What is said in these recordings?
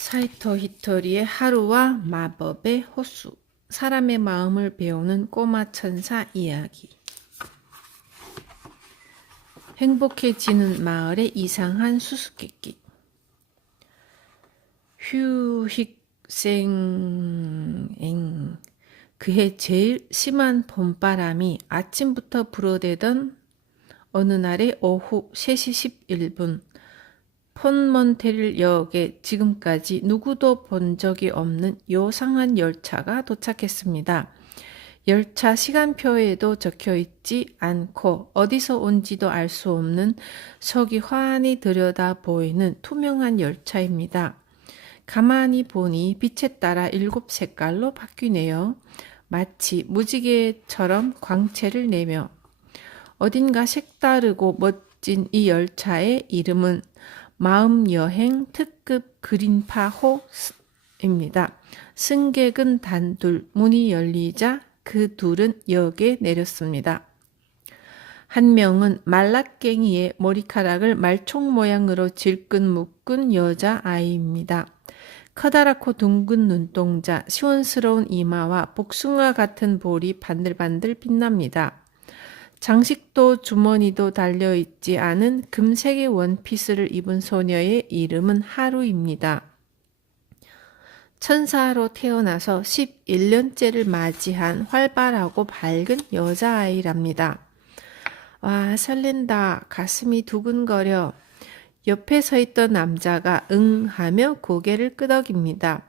사이토 히토리의 하루와 마법의 호수, 사람의 마음을 배우는 꼬마 천사 이야기. 행복해지는 마을의 이상한 수수께끼. 휴익생 그해 제일 심한 봄바람이 아침부터 불어대던 어느 날의 오후 3시 11분 폰먼테릴 역에 지금까지 누구도 본 적이 없는 요상한 열차가 도착했습니다. 열차 시간표에도 적혀있지 않고 어디서 온지도 알 수 없는 속이 환히 들여다 보이는 투명한 열차입니다. 가만히 보니 빛에 따라 7색깔로 바뀌네요. 마치 무지개처럼 광채를 내며. 어딘가 색다르고 멋진 이 열차의 이름은 마음여행 특급 그린파호입니다. 승객은 단둘, 문이 열리자 그 둘은 역에 내렸습니다. 한 명은 말라깽이의 머리카락을 말총 모양으로 질끈 묶은 여자아이입니다. 커다랗고 둥근 눈동자, 시원스러운 이마와 복숭아 같은 볼이 반들반들 빛납니다. 장식도 주머니도 달려있지 않은 금색의 원피스를 입은 소녀의 이름은 하루입니다. 천사로 태어나서 11년째를 맞이한 활발하고 밝은 여자아이랍니다. 와, 설렌다. 가슴이 두근거려. 옆에 서 있던 남자가 응 하며 고개를 끄덕입니다.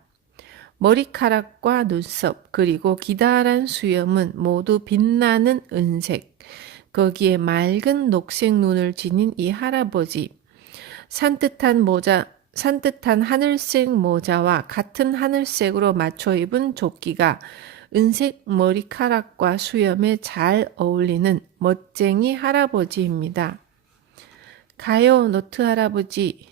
머리카락과 눈썹 그리고 기다란 수염은 모두 빛나는 은색. 거기에 맑은 녹색 눈을 지닌 이 할아버지. 산뜻한 하늘색 모자와 같은 하늘색으로 맞춰 입은 조끼가 은색 머리카락과 수염에 잘 어울리는 멋쟁이 할아버지입니다. 가요, 노트 할아버지.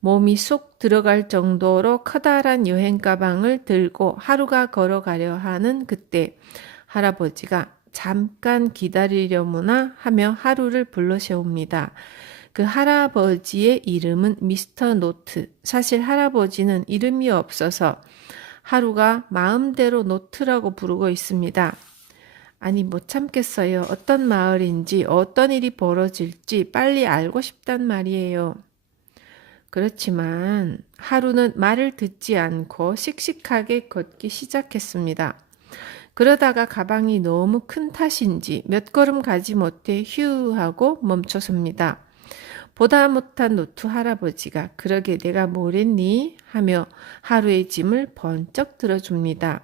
몸이 쏙 들어갈 정도로 커다란 여행 가방을 들고 하루가 걸어가려 하는 그때 할아버지가 잠깐 기다리려무나 하며 하루를 불러 세웁니다. 그 할아버지의 이름은 미스터 노트. 사실 할아버지는 이름이 없어서 하루가 마음대로 노트라고 부르고 있습니다. 아니 못 참겠어요. 어떤 마을인지 어떤 일이 벌어질지 빨리 알고 싶단 말이에요. 그렇지만 하루는 말을 듣지 않고 씩씩하게 걷기 시작했습니다. 그러다가 가방이 너무 큰 탓인지 몇 걸음 가지 못해 휴 하고 멈춰섭니다. 보다 못한 노트 할아버지가 그러게 내가 뭐랬니? 하며 하루의 짐을 번쩍 들어줍니다.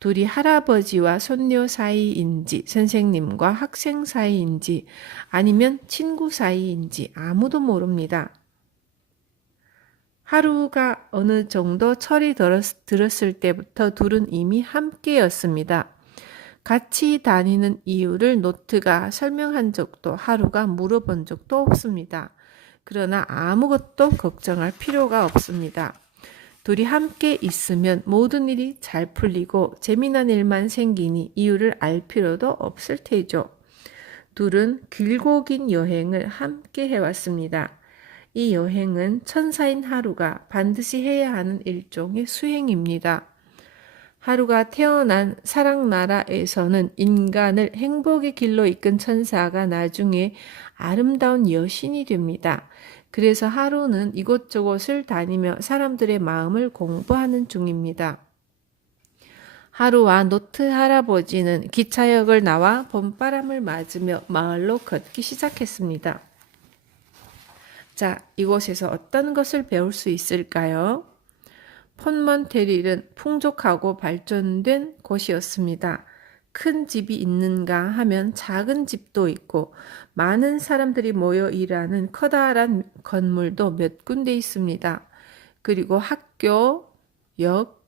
둘이 할아버지와 손녀 사이인지 선생님과 학생 사이인지 아니면 친구 사이인지 아무도 모릅니다. 하루가 어느 정도 철이 들었을 때부터 둘은 이미 함께였습니다. 같이 다니는 이유를 노트가 설명한 적도 하루가 물어본 적도 없습니다. 그러나 아무것도 걱정할 필요가 없습니다. 둘이 함께 있으면 모든 일이 잘 풀리고 재미난 일만 생기니 이유를 알 필요도 없을 테죠. 둘은 길고 긴 여행을 함께 해왔습니다. 이 여행은 천사인 하루가 반드시 해야 하는 일종의 수행입니다. 하루가 태어난 사랑나라에서는 인간을 행복의 길로 이끈 천사가 나중에 아름다운 여신이 됩니다. 그래서 하루는 이곳저곳을 다니며 사람들의 마음을 공부하는 중입니다. 하루와 노트 할아버지는 기차역을 나와 봄바람을 맞으며 마을로 걷기 시작했습니다. 자, 이곳에서 어떤 것을 배울 수 있을까요? 폰먼테릴은 풍족하고 발전된 곳이었습니다. 큰 집이 있는가 하면 작은 집도 있고 많은 사람들이 모여 일하는 커다란 건물도 몇 군데 있습니다. 그리고 학교, 역,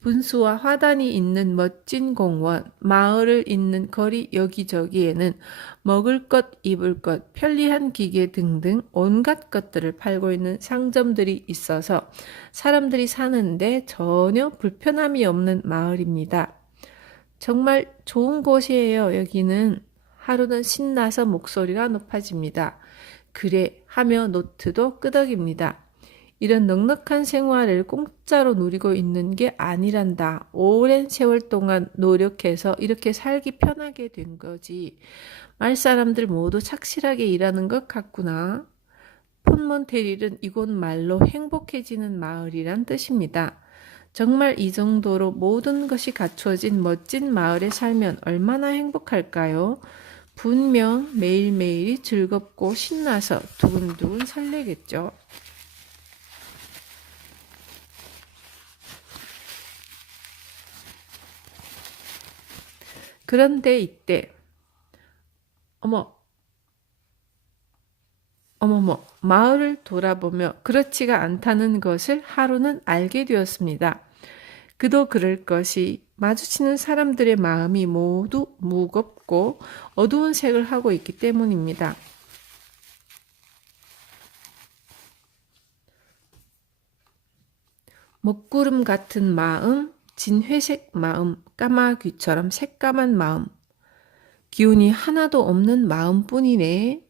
분수와 화단이 있는 멋진 공원, 마을을 잇는 거리 여기저기에는 먹을 것, 입을 것, 편리한 기계 등등 온갖 것들을 팔고 있는 상점들이 있어서 사람들이 사는데 전혀 불편함이 없는 마을입니다. 정말 좋은 곳이에요. 여기는. 하루는 신나서 목소리가 높아집니다. 그래 하며 노트도 끄덕입니다. 이런 넉넉한 생활을 공짜로 누리고 있는 게 아니란다. 오랜 세월 동안 노력해서 이렇게 살기 편하게 된 거지. 마을 사람들 모두 착실하게 일하는 것 같구나. 폰몬테릴은 이곳 말로 행복해지는 마을이란 뜻입니다. 정말 이 정도로 모든 것이 갖추어진 멋진 마을에 살면 얼마나 행복할까요? 분명 매일매일이 즐겁고 신나서 두근두근 설레겠죠. 그런데 이때 어머 어머머 마을을 돌아보며 그렇지가 않다는 것을 하루는 알게 되었습니다. 그도 그럴 것이 마주치는 사람들의 마음이 모두 무겁고 어두운 색을 하고 있기 때문입니다. 먹구름 같은 마음, 진회색 마음, 까마귀처럼 새까만 마음, 기운이 하나도 없는 마음뿐이네.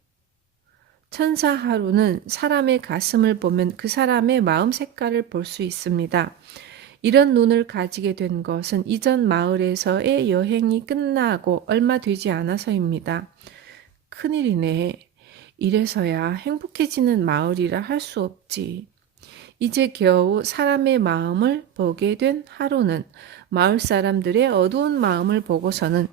천사 하루는 사람의 가슴을 보면 그 사람의 마음 색깔을 볼 수 있습니다. 이런 눈을 가지게 된 것은 이전 마을에서의 여행이 끝나고 얼마 되지 않아서입니다. 큰일이네. 이래서야 행복해지는 마을이라 할 수 없지. 이제 겨우 사람의 마음을 보게 된 하루는 마을 사람들의 어두운 마음을 보고서는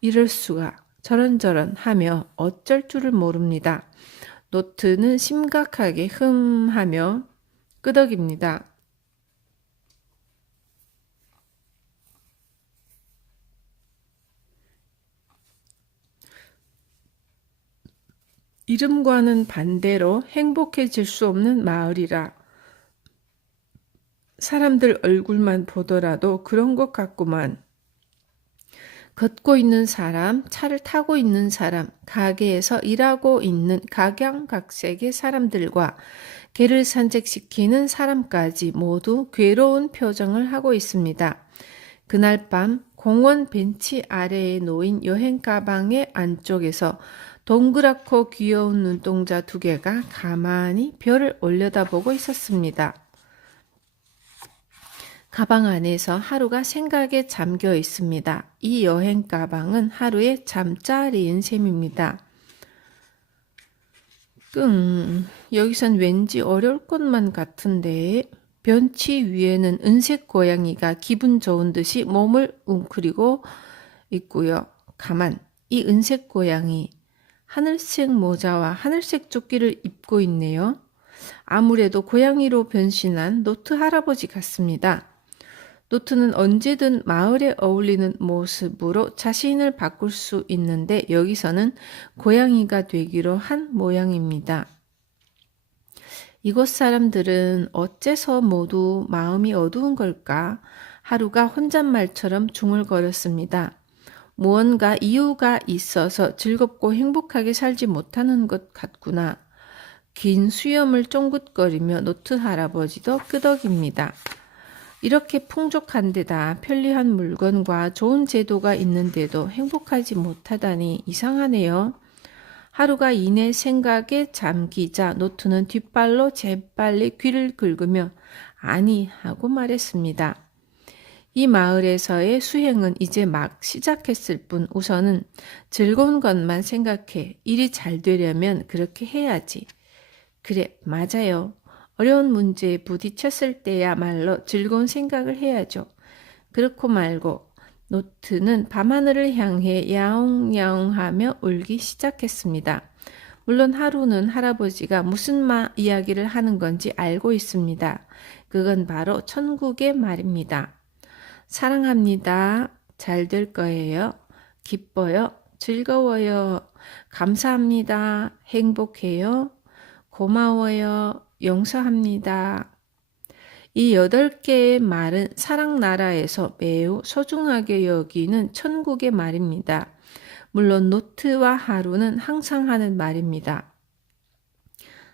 이럴 수가 저런저런 하며 어쩔 줄을 모릅니다. 노트는 심각하게 하며 끄덕입니다. 이름과는 반대로 행복해질 수 없는 마을이라. 사람들 얼굴만 보더라도 그런 것 같구만. 걷고 있는 사람, 차를 타고 있는 사람, 가게에서 일하고 있는 각양각색의 사람들과 개를 산책시키는 사람까지 모두 괴로운 표정을 하고 있습니다. 그날 밤 공원 벤치 아래에 놓인 여행 가방의 안쪽에서 동그랗고 귀여운 눈동자 두 개가 가만히 별을 올려다보고 있었습니다. 가방 안에서 하루가 생각에 잠겨 있습니다. 이 여행 가방은 하루의 잠자리인 셈입니다. 여기선 왠지 어려울 것만 같은데. 벤치 위에는 은색 고양이가 기분 좋은 듯이 몸을 웅크리고 있고요. 가만, 이 은색 고양이 하늘색 모자와 하늘색 조끼를 입고 있네요. 아무래도 고양이로 변신한 노트 할아버지 같습니다. 노트는 언제든 마을에 어울리는 모습으로 자신을 바꿀 수 있는데 여기서는 고양이가 되기로 한 모양입니다. 이곳 사람들은 어째서 모두 마음이 어두운 걸까? 하루가 혼잣말처럼 중얼거렸습니다. 무언가 이유가 있어서 즐겁고 행복하게 살지 못하는 것 같구나. 긴 수염을 쫑긋거리며 노트 할아버지도 끄덕입니다. 이렇게 풍족한 데다 편리한 물건과 좋은 제도가 있는데도 행복하지 못하다니 이상하네요. 하루가 이내 생각에 잠기자 노트는 뒷발로 재빨리 귀를 긁으며 아니 하고 말했습니다. 이 마을에서의 수행은 이제 막 시작했을 뿐 우선은 즐거운 것만 생각해. 일이 잘 되려면 그렇게 해야지. 그래, 맞아요. 어려운 문제에 부딪혔을 때야말로 즐거운 생각을 해야죠. 그렇고 말고 노트는 밤하늘을 향해 야옹야옹하며 울기 시작했습니다. 물론 하루는 할아버지가 무슨 이야기를 하는 건지 알고 있습니다. 그건 바로 천국의 말입니다. 사랑합니다. 잘 될 거예요. 기뻐요. 즐거워요. 감사합니다. 행복해요. 고마워요. 용서합니다. 이 8개의 말은 사랑나라에서 매우 소중하게 여기는 천국의 말입니다. 물론 노트와 하루는 항상 하는 말입니다.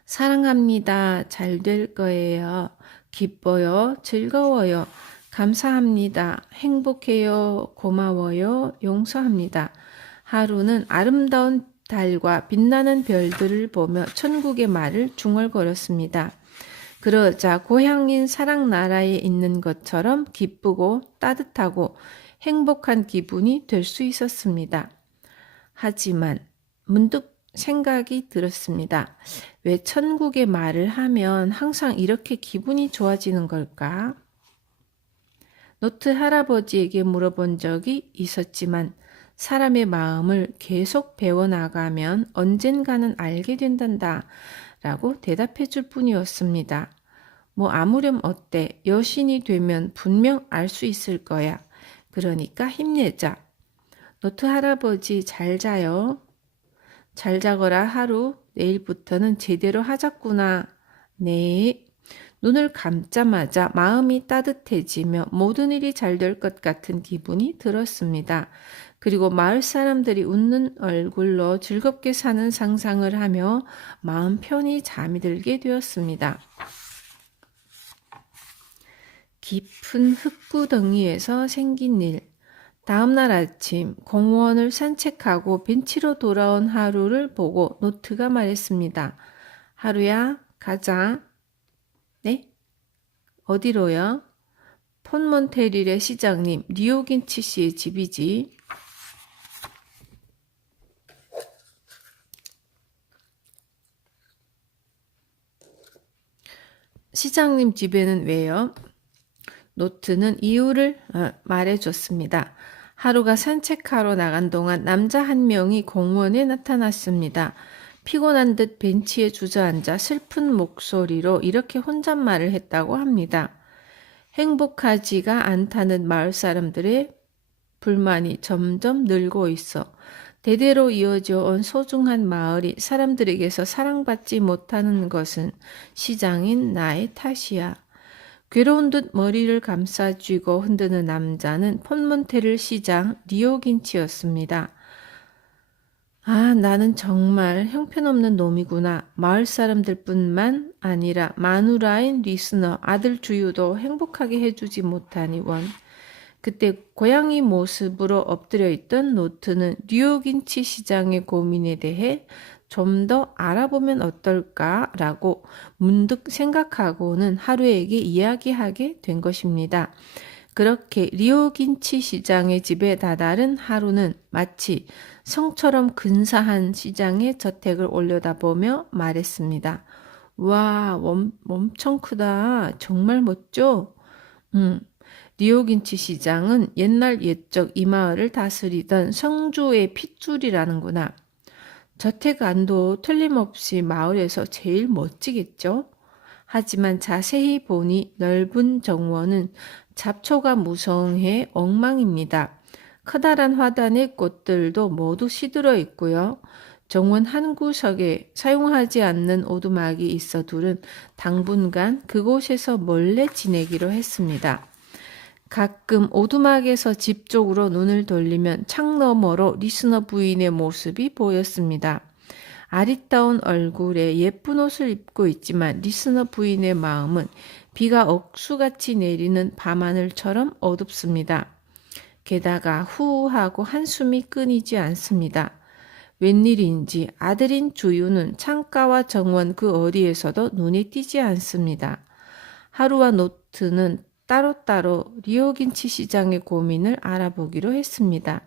사랑합니다. 잘 될 거예요. 기뻐요. 즐거워요. 감사합니다. 행복해요. 고마워요. 용서합니다. 하루는 아름다운 달과 빛나는 별들을 보며 천국의 말을 중얼거렸습니다. 그러자 고향인 사랑나라에 있는 것처럼 기쁘고 따뜻하고 행복한 기분이 될 수 있었습니다. 하지만 문득 생각이 들었습니다. 왜 천국의 말을 하면 항상 이렇게 기분이 좋아지는 걸까? 노트 할아버지에게 물어본 적이 있었지만 사람의 마음을 계속 배워나가면 언젠가는 알게 된단다 라고 대답해 줄 뿐이었습니다. 뭐 아무렴 어때? 여신이 되면 분명 알 수 있을 거야. 그러니까 힘내자. 노트 할아버지 잘 자요. 잘 자거라 하루. 내일부터는 제대로 하자꾸나. 네. 눈을 감자마자 마음이 따뜻해지며 모든 일이 잘 될 것 같은 기분이 들었습니다. 그리고 마을 사람들이 웃는 얼굴로 즐겁게 사는 상상을 하며 마음 편히 잠이 들게 되었습니다. 깊은 흙구덩이에서 생긴 일. 다음날 아침 공원을 산책하고 벤치로 돌아온 하루를 보고 노트가 말했습니다. 하루야, 가자. 네? 어디로요? 폰몬테릴의 시장님, 리오긴치 씨의 집이지. 시장님 집에는 왜요? 노트는 이유를 말해줬습니다. 하루가 산책하러 나간 동안 남자 한 명이 공원에 나타났습니다. 피곤한 듯 벤치에 주저앉아 슬픈 목소리로 이렇게 혼잣말을 했다고 합니다. 행복하지가 않다는 마을 사람들의 불만이 점점 늘고 있어 대대로 이어져 온 소중한 마을이 사람들에게서 사랑받지 못하는 것은 시장인 나의 탓이야. 괴로운 듯 머리를 감싸쥐고 흔드는 남자는 폰몬테를 시장 리오긴치였습니다. 아, 나는 정말 형편없는 놈이구나. 마을 사람들뿐만 아니라 마누라인 리스너, 아들 주유도 행복하게 해주지 못하니 원. 그때 고양이 모습으로 엎드려 있던 노트는 리오긴치 시장의 고민에 대해 좀 더 알아보면 어떨까라고 문득 생각하고는 하루에게 이야기하게 된 것입니다. 그렇게 리오긴치 시장의 집에 다다른 하루는 마치 성처럼 근사한 시장의 저택을 올려다보며 말했습니다. 와, 엄청 크다. 정말 멋져. 리오긴치 시장은 옛날 옛적 이 마을을 다스리던 성주의 핏줄이라는구나. 저택 안도 틀림없이 마을에서 제일 멋지겠죠? 하지만 자세히 보니 넓은 정원은 잡초가 무성해 엉망입니다. 커다란 화단의 꽃들도 모두 시들어 있고요. 정원 한 구석에 사용하지 않는 오두막이 있어 둘은 당분간 그곳에서 몰래 지내기로 했습니다. 가끔 오두막에서 집 쪽으로 눈을 돌리면 창 너머로 리스너 부인의 모습이 보였습니다. 아리따운 얼굴에 예쁜 옷을 입고 있지만 리스너 부인의 마음은 비가 억수같이 내리는 밤하늘처럼 어둡습니다. 게다가 후하고 한숨이 끊이지 않습니다. 웬일인지 아들인 주유는 창가와 정원 그 어디에서도 눈에 띄지 않습니다. 하루와 노트는 따로따로 리오긴치 시장의 고민을 알아보기로 했습니다.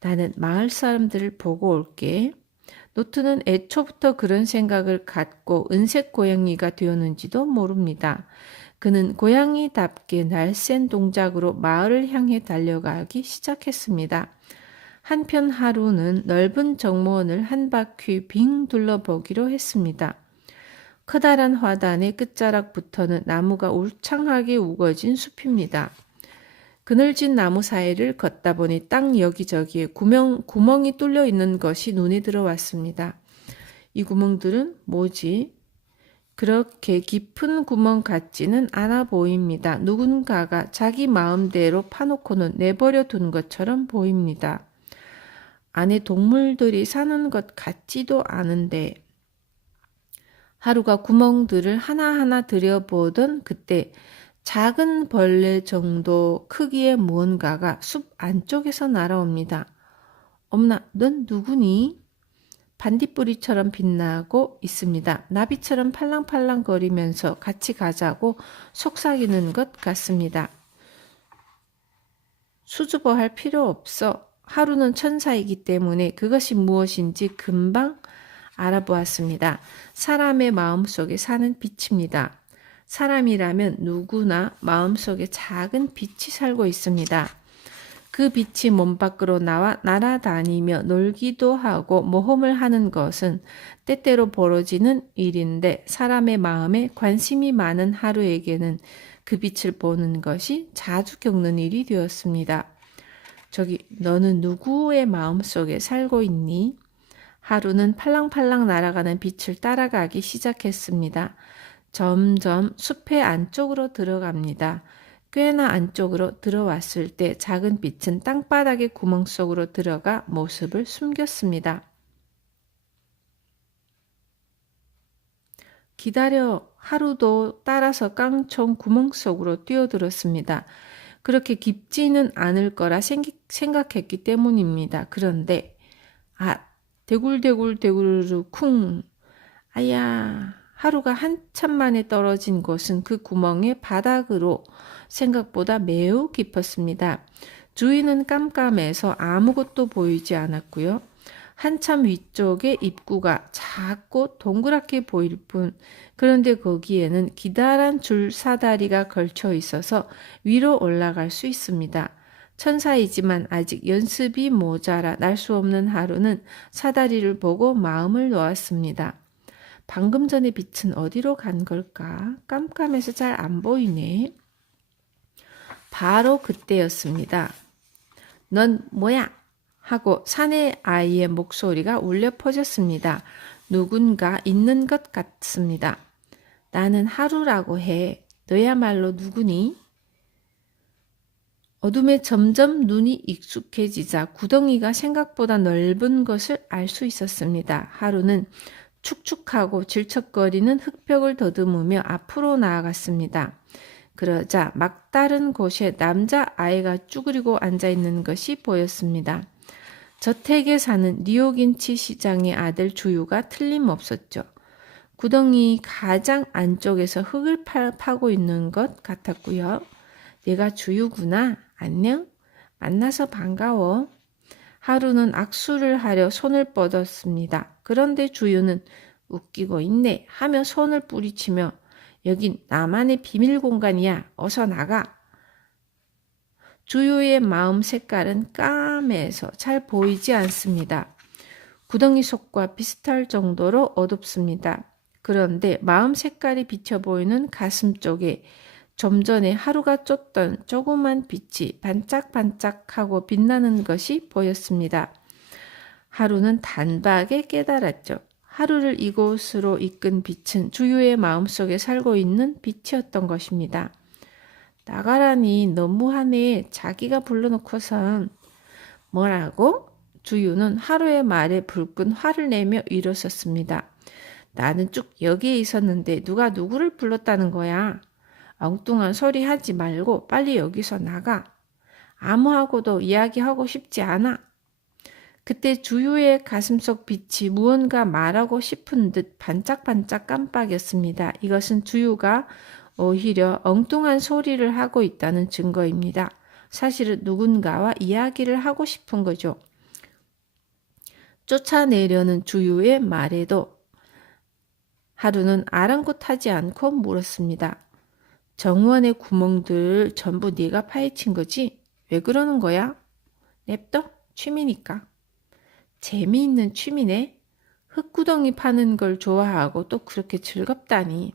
나는 마을 사람들을 보고 올게. 노트는 애초부터 그런 생각을 갖고 은색 고양이가 되었는지도 모릅니다. 그는 고양이답게 날쌘 동작으로 마을을 향해 달려가기 시작했습니다. 한편 하루는 넓은 정모원을 한 바퀴 빙 둘러보기로 했습니다. 커다란 화단의 끝자락부터는 나무가 울창하게 우거진 숲입니다. 그늘진 나무 사이를 걷다 보니 땅 여기저기에 구멍이 뚫려 있는 것이 눈에 들어왔습니다. 이 구멍들은 뭐지? 그렇게 깊은 구멍 같지는 않아 보입니다. 누군가가 자기 마음대로 파놓고는 내버려 둔 것처럼 보입니다. 안에 동물들이 사는 것 같지도 않은데 하루가 구멍들을 하나하나 들여보던 그때 작은 벌레 정도 크기의 무언가가 숲 안쪽에서 날아옵니다. 엄마, 넌 누구니? 반딧불이처럼 빛나고 있습니다. 나비처럼 팔랑팔랑 거리면서 같이 가자고 속삭이는 것 같습니다. 수줍어할 필요 없어. 하루는 천사이기 때문에 그것이 무엇인지 금방 알아보았습니다. 사람의 마음속에 사는 빛입니다. 사람이라면 누구나 마음속에 작은 빛이 살고 있습니다. 그 빛이 몸 밖으로 나와 날아다니며 놀기도 하고 모험을 하는 것은 때때로 벌어지는 일인데 사람의 마음에 관심이 많은 하루에게는 그 빛을 보는 것이 자주 겪는 일이 되었습니다. 저기 너는 누구의 마음속에 살고 있니? 하루는 팔랑팔랑 날아가는 빛을 따라가기 시작했습니다. 점점 숲의 안쪽으로 들어갑니다. 꽤나 안쪽으로 들어왔을 때 작은 빛은 땅바닥의 구멍 속으로 들어가 모습을 숨겼습니다. 기다려. 하루도 따라서 깡총 구멍 속으로 뛰어들었습니다. 그렇게 깊지는 않을 거라 생각했기 때문입니다. 그런데 대굴대굴대굴 쿵. 아야. 하루가 한참 만에 떨어진 곳은 그 구멍의 바닥으로 생각보다 매우 깊었습니다. 주위는 깜깜해서 아무것도 보이지 않았고요. 한참 위쪽에 입구가 작고 동그랗게 보일 뿐, 그런데 거기에는 기다란 줄 사다리가 걸쳐 있어서 위로 올라갈 수 있습니다. 천사이지만 아직 연습이 모자라 날 수 없는 하루는 사다리를 보고 마음을 놓았습니다. 방금 전에 빛은 어디로 간 걸까? 깜깜해서 잘 안 보이네. 바로 그때였습니다. 넌 뭐야? 하고 사내 아이의 목소리가 울려 퍼졌습니다. 누군가 있는 것 같습니다. 나는 하루라고 해. 너야말로 누구니? 어둠에 점점 눈이 익숙해지자 구덩이가 생각보다 넓은 것을 알 수 있었습니다. 하루는 축축하고 질척거리는 흙벽을 더듬으며 앞으로 나아갔습니다. 그러자 막다른 곳에 남자아이가 쭈그리고 앉아있는 것이 보였습니다. 저택에 사는 리오긴치 시장의 아들 주유가 틀림없었죠. 구덩이 가장 안쪽에서 흙을 파고 있는 것 같았고요. 내가 주유구나. 안녕? 만나서 반가워. 하루는 악수를 하려 손을 뻗었습니다. 그런데 주유는 웃기고 있네 하며 손을 뿌리치며 여긴 나만의 비밀 공간이야. 어서 나가. 주유의 마음 색깔은 까매서 잘 보이지 않습니다. 구덩이 속과 비슷할 정도로 어둡습니다. 그런데 마음 색깔이 비쳐 보이는 가슴 쪽에 좀 전에 하루가 쫓던 조그만 빛이 반짝반짝하고 빛나는 것이 보였습니다. 하루는 단박에 깨달았죠. 하루를 이곳으로 이끈 빛은 주유의 마음속에 살고 있는 빛이었던 것입니다. 나가라니 너무하네. 자기가 불러놓고선. 뭐라고? 주유는 하루의 말에 불끈 화를 내며 일어섰습니다. 나는 쭉 여기에 있었는데 누가 누구를 불렀다는 거야? 엉뚱한 소리 하지 말고 빨리 여기서 나가. 아무하고도 이야기하고 싶지 않아. 그때 주유의 가슴속 빛이 무언가 말하고 싶은 듯 반짝반짝 깜빡였습니다. 이것은 주유가 오히려 엉뚱한 소리를 하고 있다는 증거입니다. 사실은 누군가와 이야기를 하고 싶은 거죠. 쫓아내려는 주유의 말에도 하루는 아랑곳하지 않고 물었습니다. 정원의 구멍들 전부 네가 파헤친 거지? 왜 그러는 거야? 냅둬? 취미니까. 재미있는 취미네? 흙구덩이 파는 걸 좋아하고 또 그렇게 즐겁다니.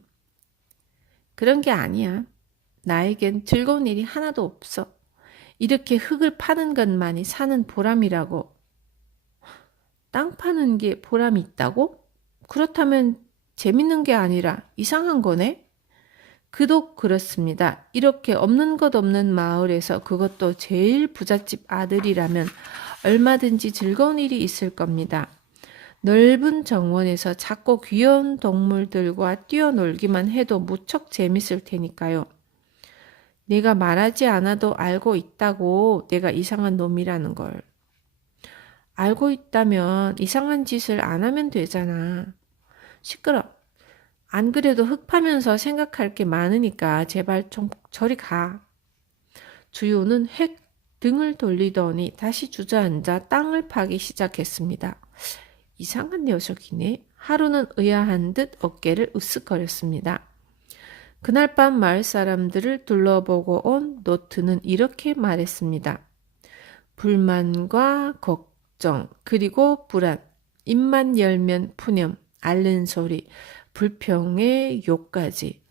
그런 게 아니야. 나에겐 즐거운 일이 하나도 없어. 이렇게 흙을 파는 것만이 사는 보람이라고. 땅 파는 게 보람이 있다고? 그렇다면 재밌는 게 아니라 이상한 거네? 그도 그렇습니다. 이렇게 없는 것 없는 마을에서 그것도 제일 부잣집 아들이라면 얼마든지 즐거운 일이 있을 겁니다. 넓은 정원에서 작고 귀여운 동물들과 뛰어놀기만 해도 무척 재밌을 테니까요. 내가 말하지 않아도 알고 있다고 내가 이상한 놈이라는 걸. 알고 있다면 이상한 짓을 안 하면 되잖아. 시끄러. 안 그래도 흙 파면서 생각할 게 많으니까 제발 좀 저리 가. 주요는 획 등을 돌리더니 다시 주저앉아 땅을 파기 시작했습니다. 이상한 녀석이네. 하루는 의아한 듯 어깨를 으쓱거렸습니다. 그날 밤 마을 사람들을 둘러보고 온 노트는 이렇게 말했습니다. 불만과 걱정, 그리고 불안, 입만 열면 푸념, 앓는 소리, 불평의 욕까지.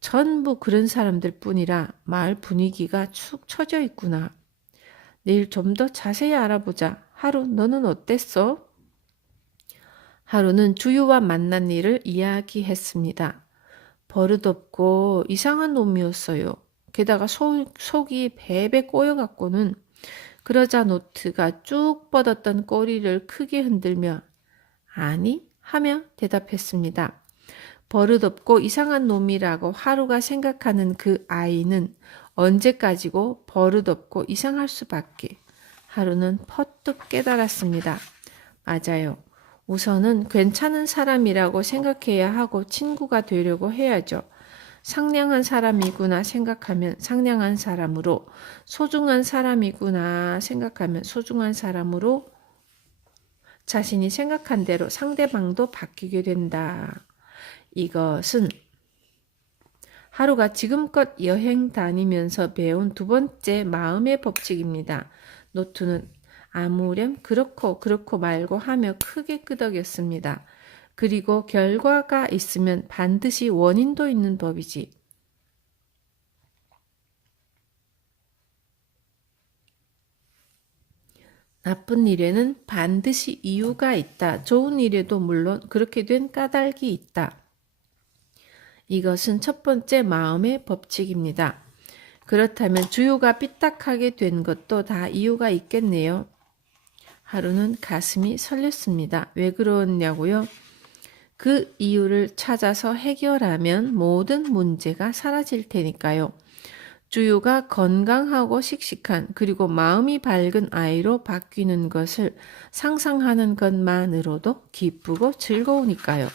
전부 그런 사람들 뿐이라 마을 분위기가 축 처져 있구나. 내일 좀 더 자세히 알아보자. 하루, 너는 어땠어? 하루는 주유와 만난 일을 이야기했습니다. 버릇없고 이상한 놈이었어요. 게다가 속이 배배 꼬여갖고는 그러자 노트가 쭉 뻗었던 꼬리를 크게 흔들며 아니? 하며 대답했습니다. 버릇없고 이상한 놈이라고 하루가 생각하는 그 아이는 언제까지고 버릇없고 이상할 수밖에. 하루는 퍼뜩 깨달았습니다. 맞아요. 우선은 괜찮은 사람이라고 생각해야 하고 친구가 되려고 해야죠. 상냥한 사람이구나 생각하면 상냥한 사람으로, 소중한 사람이구나 생각하면 소중한 사람으로 자신이 생각한 대로 상대방도 바뀌게 된다. 이것은 하루가 지금껏 여행 다니면서 배운 두 번째 마음의 법칙입니다. 노트는 아무렴 그렇고 말고 하며 크게 끄덕였습니다. 그리고 결과가 있으면 반드시 원인도 있는 법이지. 나쁜 일에는 반드시 이유가 있다. 좋은 일에도 물론 그렇게 된 까닭이 있다. 이것은 첫 번째 마음의 법칙입니다. 그렇다면 주요가 삐딱하게 된 것도 다 이유가 있겠네요. 하루는 가슴이 설렜습니다. 왜 그러냐고요? 그 이유를 찾아서 해결하면 모든 문제가 사라질 테니까요. 주유가 건강하고 씩씩한 그리고 마음이 밝은 아이로 바뀌는 것을 상상하는 것만으로도 기쁘고 즐거우니까요.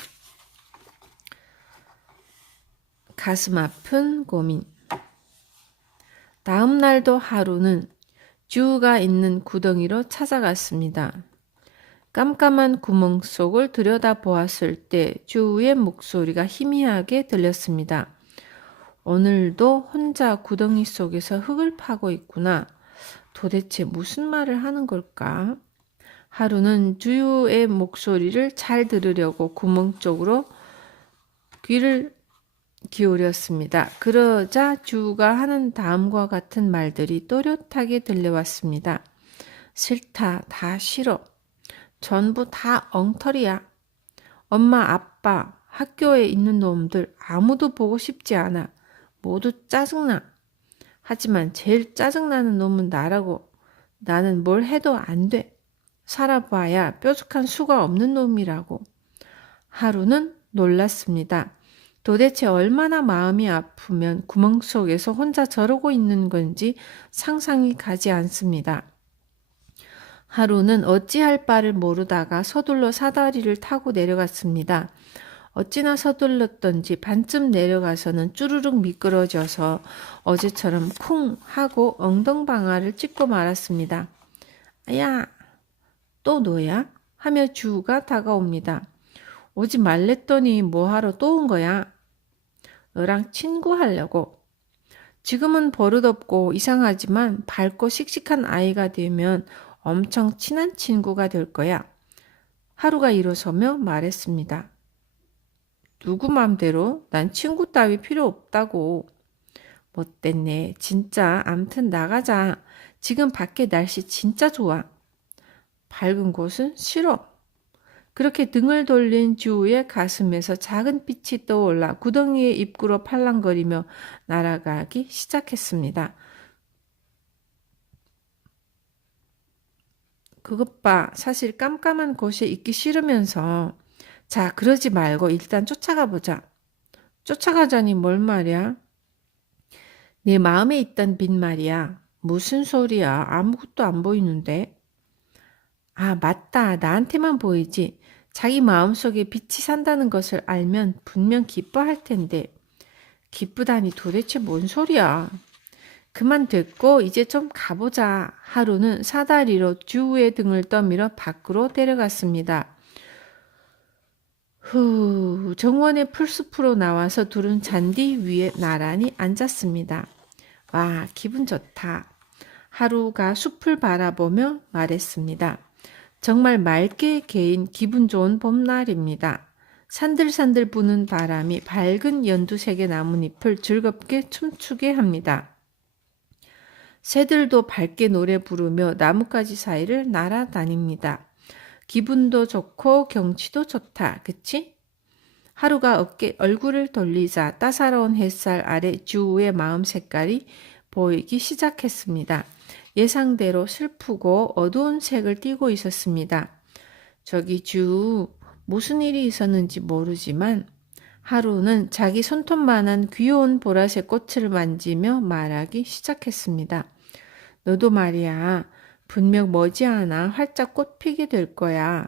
가슴 아픈 고민. 다음 날도 하루는 주유가 있는 구덩이로 찾아갔습니다. 깜깜한 구멍 속을 들여다보았을 때 주유의 목소리가 희미하게 들렸습니다. 오늘도 혼자 구덩이 속에서 흙을 파고 있구나. 도대체 무슨 말을 하는 걸까? 하루는 주유의 목소리를 잘 들으려고 구멍 쪽으로 귀를 기울였습니다. 그러자 주가 하는 다음과 같은 말들이 또렷하게 들려왔습니다. 싫다, 다 싫어. 전부 다 엉터리야. 엄마, 아빠, 학교에 있는 놈들 아무도 보고 싶지 않아. 모두 짜증나. 하지만 제일 짜증나는 놈은 나라고. 나는 뭘 해도 안 돼. 살아봐야 뾰족한 수가 없는 놈이라고. 하루는 놀랐습니다. 도대체 얼마나 마음이 아프면 구멍 속에서 혼자 저러고 있는 건지 상상이 가지 않습니다. 하루는 어찌할 바를 모르다가 서둘러 사다리를 타고 내려갔습니다. 어찌나 서둘렀던지 반쯤 내려가서는 쭈르륵 미끄러져서 어제처럼 쿵 하고 엉덩방아를 찢고 말았습니다. 야, 또 너야? 하며 주가 다가옵니다. 오지 말랬더니 뭐하러 또 온 거야? 너랑 친구하려고. 지금은 버릇없고 이상하지만 밝고 씩씩한 아이가 되면 엄청 친한 친구가 될 거야. 하루가 일어서며 말했습니다. 누구 맘대로? 난 친구 따위 필요 없다고. 못됐네. 진짜 암튼 나가자. 지금 밖에 날씨 진짜 좋아. 밝은 곳은 싫어. 그렇게 등을 돌린 주의 가슴에서 작은 빛이 떠올라 구덩이의 입구로 팔랑거리며 날아가기 시작했습니다. 그것 봐. 사실 깜깜한 곳에 있기 싫으면서. 자, 그러지 말고 일단 쫓아가 보자. 쫓아가자니 뭘 말이야? 내 마음에 있던 빛 말이야. 무슨 소리야? 아무것도 안 보이는데. 아, 맞다. 나한테만 보이지. 자기 마음속에 빛이 산다는 것을 알면 분명 기뻐할 텐데. 기쁘다니 도대체 뭔 소리야. 그만 됐고 이제 좀 가보자. 하루는 사다리로 주우의 등을 떠밀어 밖으로 데려갔습니다. 후, 정원의 풀숲으로 나와서 둘은 잔디 위에 나란히 앉았습니다. 와, 기분 좋다. 하루가 숲을 바라보며 말했습니다. 정말 맑게 개인 기분 좋은 봄날입니다. 산들산들 부는 바람이 밝은 연두색의 나뭇잎을 즐겁게 춤추게 합니다. 새들도 밝게 노래 부르며 나뭇가지 사이를 날아다닙니다. 기분도 좋고 경치도 좋다. 그치? 하루가 얼굴을 돌리자 따사로운 햇살 아래 주우의 마음 색깔이 보이기 시작했습니다. 예상대로 슬프고 어두운 색을 띠고 있었습니다. 저기 주 무슨 일이 있었는지 모르지만 하루는 자기 손톱만한 귀여운 보라색 꽃을 만지며 말하기 시작했습니다. 너도 말이야, 분명 머지않아 활짝 꽃 피게 될 거야.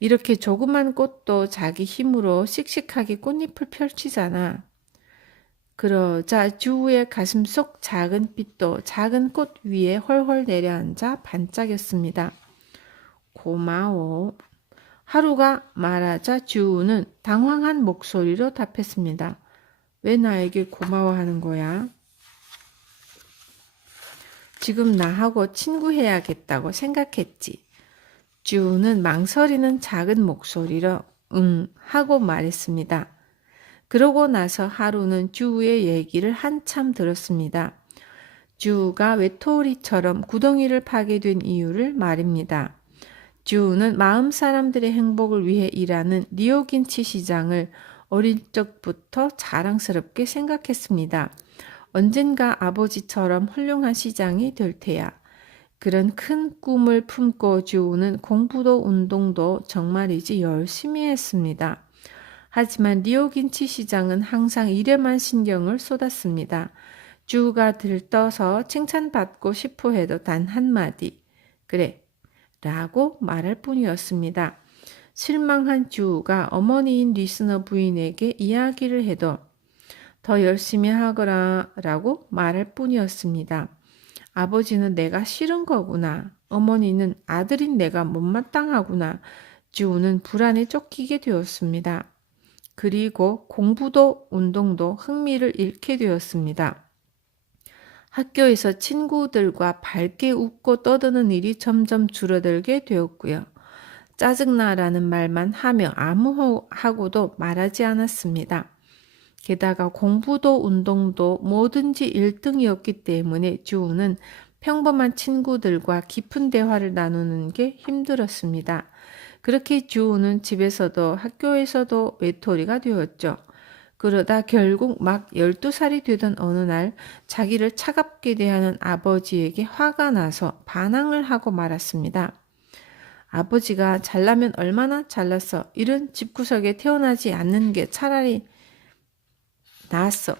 이렇게 조그만 꽃도 자기 힘으로 씩씩하게 꽃잎을 펼치잖아. 그러자 주우의 가슴 속 작은 빛도 작은 꽃 위에 헐헐 내려앉아 반짝였습니다. 고마워. 하루가 말하자 주우는 당황한 목소리로 답했습니다. 왜 나에게 고마워하는 거야? 지금 나하고 친구해야겠다고 생각했지. 주우는 망설이는 작은 목소리로 응 하고 말했습니다. 그러고 나서 하루는 주우의 얘기를 한참 들었습니다. 주우가 외톨이처럼 구덩이를 파게 된 이유를 말입니다. 주우는 마음 사람들의 행복을 위해 일하는 리오긴치 시장을 어릴 적부터 자랑스럽게 생각했습니다. 언젠가 아버지처럼 훌륭한 시장이 될 테야. 그런 큰 꿈을 품고 주우는 공부도 운동도 정말이지 열심히 했습니다. 하지만 리오긴치 시장은 항상 일에만 신경을 쏟았습니다. 주우가 들떠서 칭찬받고 싶어 해도 단 한마디, 그래, 라고 말할 뿐이었습니다. 실망한 주우가 어머니인 리스너 부인에게 이야기를 해도 더 열심히 하거라 라고 말할 뿐이었습니다. 아버지는 내가 싫은 거구나. 어머니는 아들인 내가 못마땅하구나. 주우는 불안에 쫓기게 되었습니다. 그리고 공부도 운동도 흥미를 잃게 되었습니다. 학교에서 친구들과 밝게 웃고 떠드는 일이 점점 줄어들게 되었고요. 짜증나라는 말만 하며 아무 하고도 말하지 않았습니다. 게다가 공부도 운동도 뭐든지 1등이었기 때문에 주우는 평범한 친구들과 깊은 대화를 나누는 게 힘들었습니다. 그렇게 주우는 집에서도 학교에서도 외톨이가 되었죠. 그러다 결국 막 12살이 되던 어느 날 자기를 차갑게 대하는 아버지에게 화가 나서 반항을 하고 말았습니다. 아버지가 잘나면 얼마나 잘났어. 이런 집구석에 태어나지 않는 게 차라리 나았어.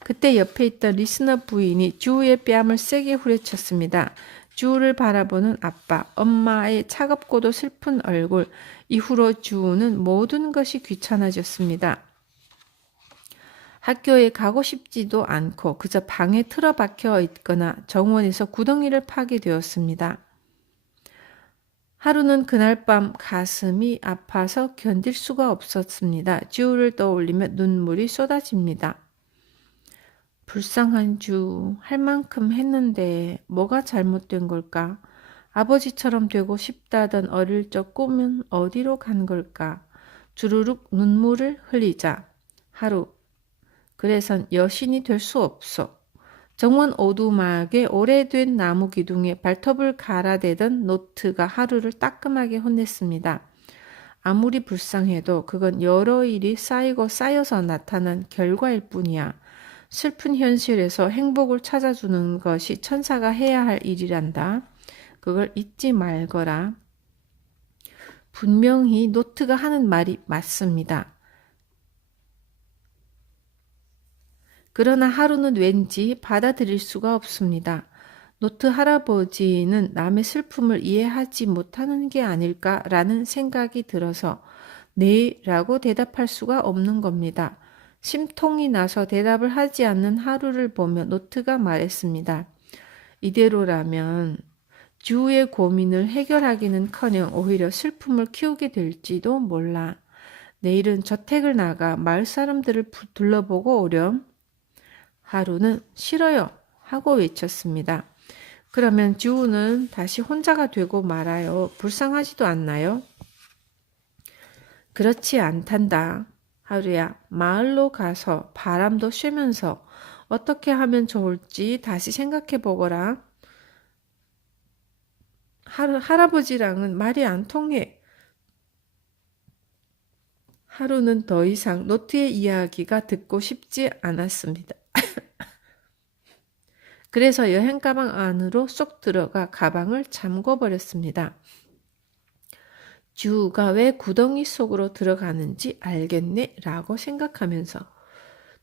그때 옆에 있던 리스너 부인이 주우의 뺨을 세게 후려쳤습니다. 주우를 바라보는 아빠, 엄마의 차갑고도 슬픈 얼굴, 이후로 주우는 모든 것이 귀찮아졌습니다. 학교에 가고 싶지도 않고 그저 방에 틀어박혀 있거나 정원에서 구덩이를 파게 되었습니다. 하루는 그날 밤 가슴이 아파서 견딜 수가 없었습니다. 주우를 떠올리며 눈물이 쏟아집니다. 불쌍한 주, 할 만큼 했는데 뭐가 잘못된 걸까? 아버지처럼 되고 싶다던 어릴 적 꿈은 어디로 간 걸까? 주르륵 눈물을 흘리자. 하루, 그래선 여신이 될 수 없어. 정원 오두막에 오래된 나무 기둥에 발톱을 갈아대던 노트가 하루를 따끔하게 혼냈습니다. 아무리 불쌍해도 그건 여러 일이 쌓이고 쌓여서 나타난 결과일 뿐이야. 슬픈 현실에서 행복을 찾아주는 것이 천사가 해야 할 일이란다. 그걸 잊지 말거라. 분명히 노트가 하는 말이 맞습니다. 그러나 하루는 왠지 받아들일 수가 없습니다. 노트 할아버지는 남의 슬픔을 이해하지 못하는 게 아닐까라는 생각이 들어서 네라고 대답할 수가 없는 겁니다. 심통이 나서 대답을 하지 않는 하루를 보며 노트가 말했습니다. 이대로라면 주의 고민을 해결하기는커녕 오히려 슬픔을 키우게 될지도 몰라. 내일은 저택을 나가 마을 사람들을 둘러보고 오렴. 하루는 싫어요 하고 외쳤습니다. 그러면 주우는 다시 혼자가 되고 말아요. 불쌍하지도 않나요? 그렇지 않단다. 하루야, 마을로 가서 바람도 쐬면서 어떻게 하면 좋을지 다시 생각해 보거라. 할아버지랑은 말이 안 통해. 하루는 더 이상 노트의 이야기가 듣고 싶지 않았습니다. 그래서 여행 가방 안으로 쏙 들어가 가방을 잠궈버렸습니다. 주가 왜 구덩이 속으로 들어가는지 알겠네 라고 생각하면서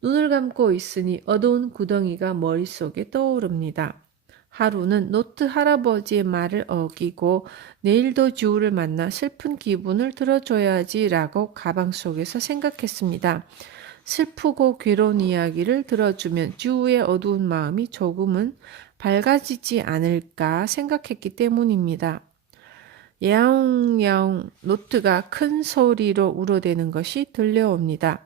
눈을 감고 있으니 어두운 구덩이가 머릿속에 떠오릅니다. 하루는 노트 할아버지의 말을 어기고 내일도 주우를 만나 슬픈 기분을 들어줘야지 라고 가방 속에서 생각했습니다. 슬프고 괴로운 이야기를 들어주면 주우의 어두운 마음이 조금은 밝아지지 않을까 생각했기 때문입니다. 야옹야옹 노트가 큰 소리로 울어대는 것이 들려옵니다.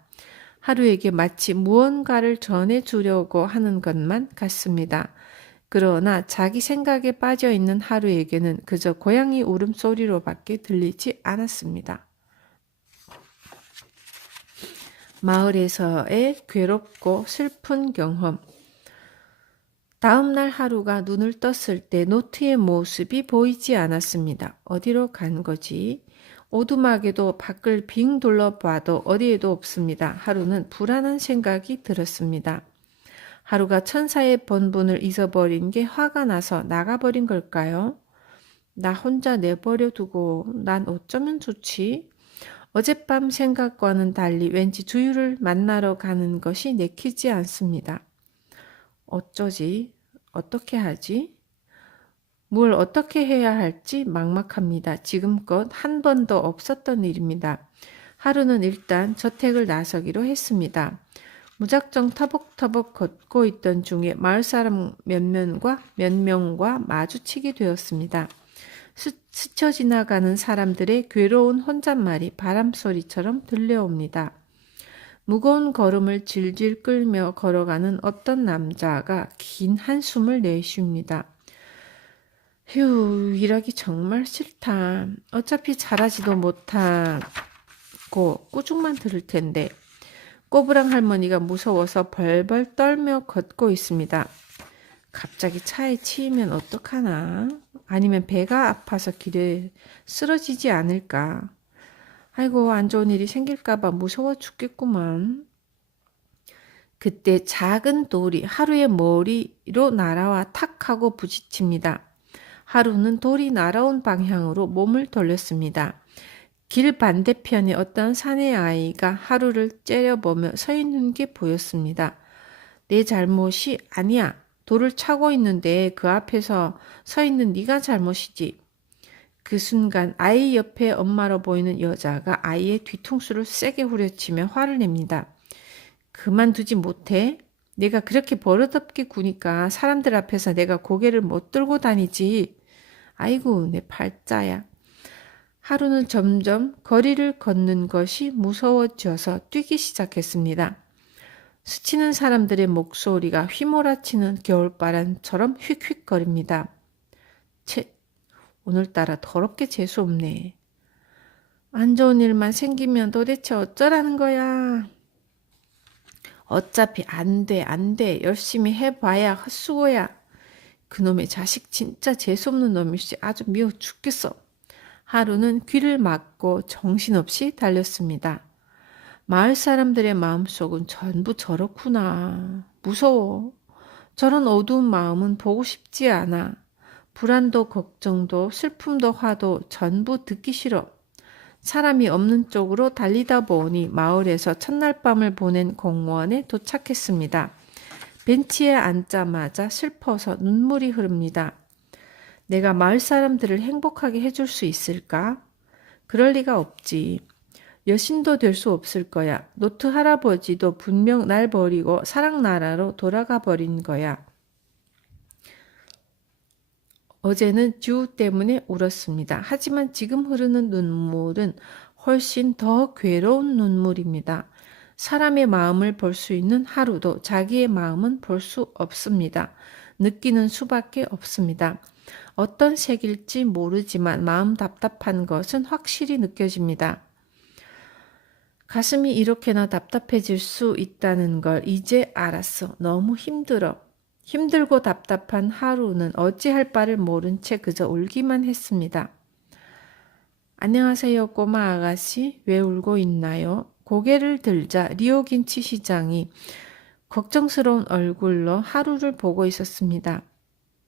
하루에게 마치 무언가를 전해주려고 하는 것만 같습니다. 그러나 자기 생각에 빠져있는 하루에게는 그저 고양이 울음소리로밖에 들리지 않았습니다. 마을에서의 괴롭고 슬픈 경험. 다음 날 하루가 눈을 떴을 때 노트의 모습이 보이지 않았습니다. 어디로 간 거지? 오두막에도 밖을 빙 둘러봐도 어디에도 없습니다. 하루는 불안한 생각이 들었습니다. 하루가 천사의 본분을 잊어버린 게 화가 나서 나가버린 걸까요? 나 혼자 내버려 두고 난 어쩌면 좋지? 어젯밤 생각과는 달리 왠지 주유를 만나러 가는 것이 내키지 않습니다. 어쩌지? 어떻게 하지? 뭘 어떻게 해야 할지 막막합니다. 지금껏 한 번도 없었던 일입니다. 하루는 일단 저택을 나서기로 했습니다. 무작정 터벅터벅 걷고 있던 중에 마을 사람 몇 명과 마주치게 되었습니다. 스쳐 지나가는 사람들의 괴로운 혼잣말이 바람소리처럼 들려옵니다. 무거운 걸음을 질질 끌며 걸어가는 어떤 남자가 긴 한숨을 내쉽니다. 휴, 일하기 정말 싫다. 어차피 잘하지도 못하고 꾸중만 들을 텐데. 꼬부랑 할머니가 무서워서 벌벌 떨며 걷고 있습니다. 갑자기 차에 치이면 어떡하나? 아니면 배가 아파서 길에 쓰러지지 않을까? 아이고, 안 좋은 일이 생길까봐 무서워 죽겠구만. 그때 작은 돌이 하루의 머리로 날아와 탁 하고 부딪힙니다. 하루는 돌이 날아온 방향으로 몸을 돌렸습니다. 길 반대편에 어떤 사내 아이가 하루를 째려보며 서 있는 게 보였습니다. 내 잘못이 아니야. 돌을 차고 있는데 그 앞에서 서 있는 네가 잘못이지. 그 순간 아이 옆에 엄마로 보이는 여자가 아이의 뒤통수를 세게 후려치며 화를 냅니다. 그만두지 못해? 내가 그렇게 버릇없게 구니까 사람들 앞에서 내가 고개를 못 들고 다니지. 아이고, 내 팔자야. 하루는 점점 거리를 걷는 것이 무서워져서 뛰기 시작했습니다. 스치는 사람들의 목소리가 휘몰아치는 겨울바람처럼 휙휙거립니다. 채, 오늘따라 더럽게 재수없네. 안 좋은 일만 생기면 도대체 어쩌라는 거야. 어차피 안 돼. 열심히 해봐야 헛수고야. 그놈의 자식 진짜 재수없는 놈이지. 아주 미워 죽겠어. 하루는 귀를 막고 정신없이 달렸습니다. 마을 사람들의 마음속은 전부 저렇구나. 무서워. 저런 어두운 마음은 보고 싶지 않아. 불안도 걱정도 슬픔도 화도 전부 듣기 싫어. 사람이 없는 쪽으로 달리다 보니 마을에서 첫날 밤을 보낸 공무원에 도착했습니다. 벤치에 앉자마자 슬퍼서 눈물이 흐릅니다. 내가 마을 사람들을 행복하게 해줄 수 있을까? 그럴 리가 없지. 여신도 될 수 없을 거야. 노트 할아버지도 분명 날 버리고 사랑나라로 돌아가 버린 거야. 어제는 듀 때문에 울었습니다. 하지만 지금 흐르는 눈물은 훨씬 더 괴로운 눈물입니다. 사람의 마음을 볼 수 있는 하루도 자기의 마음은 볼 수 없습니다. 느끼는 수밖에 없습니다. 어떤 색일지 모르지만 마음 답답한 것은 확실히 느껴집니다. 가슴이 이렇게나 답답해질 수 있다는 걸 이제 알았어. 너무 힘들어. 힘들고 답답한 하루는 어찌할 바를 모른 채 그저 울기만 했습니다. 안녕하세요, 꼬마 아가씨. 왜 울고 있나요? 고개를 들자 리오긴치 시장이 걱정스러운 얼굴로 하루를 보고 있었습니다.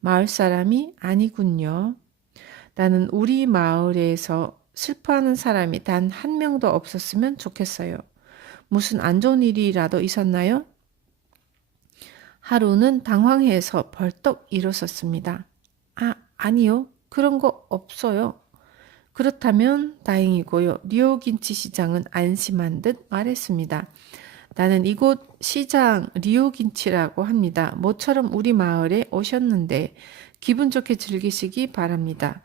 마을 사람이 아니군요. 나는 우리 마을에서 슬퍼하는 사람이 단 한 명도 없었으면 좋겠어요. 무슨 안 좋은 일이라도 있었나요? 하루는 당황해서 벌떡 일어섰습니다. 아니요. 그런 거 없어요. 그렇다면 다행이고요. 리오긴치 시장은 안심한 듯 말했습니다. 나는 이곳 시장 리오긴치라고 합니다. 모처럼 우리 마을에 오셨는데 기분 좋게 즐기시기 바랍니다.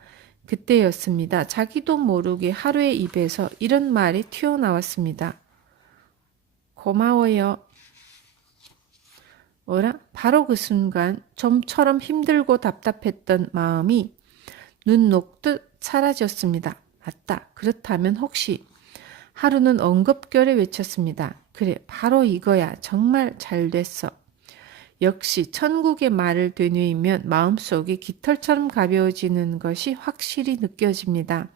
그때였습니다. 자기도 모르게 하루의 입에서 이런 말이 튀어나왔습니다. 고마워요. 어라? 바로 그 순간 좀처럼 힘들고 답답했던 마음이 눈 녹듯 사라졌습니다. 맞다. 그렇다면 혹시 하루는 엉겁결에 외쳤습니다. 그래, 바로 이거야. 정말 잘 됐어. 역시 천국의 말을 되뇌이면 마음속이 깃털처럼 가벼워지는 것이 확실히 느껴집니다.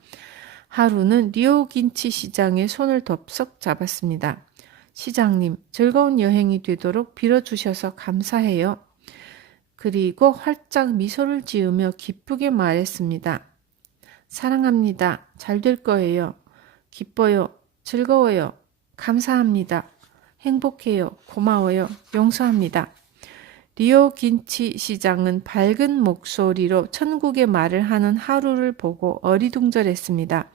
하루는 리오긴치 시장의 손을 덥석 잡았습니다. 시장님, 즐거운 여행이 되도록 빌어주셔서 감사해요. 그리고 활짝 미소를 지으며 기쁘게 말했습니다. 사랑합니다. 잘 될 거예요. 기뻐요. 즐거워요. 감사합니다. 행복해요. 고마워요. 용서합니다. 리오긴치 시장은 밝은 목소리로 천국의 말을 하는 하루를 보고 어리둥절했습니다.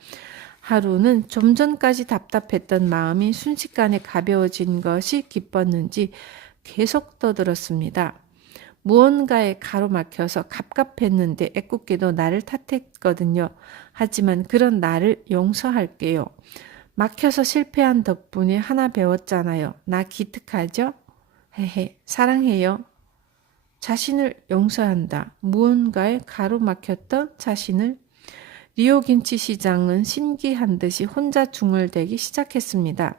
하루는 좀 전까지 답답했던 마음이 순식간에 가벼워진 것이 기뻤는지 계속 떠들었습니다. 무언가에 가로막혀서 갑갑했는데 애꿎게도 나를 탓했거든요. 하지만 그런 나를 용서할게요. 막혀서 실패한 덕분에 하나 배웠잖아요. 나 기특하죠? 헤헤, 사랑해요. 자신을 용서한다. 무언가에 가로막혔던 자신을. 리오긴치 시장은 신기한 듯이 혼자 중얼대기 시작했습니다.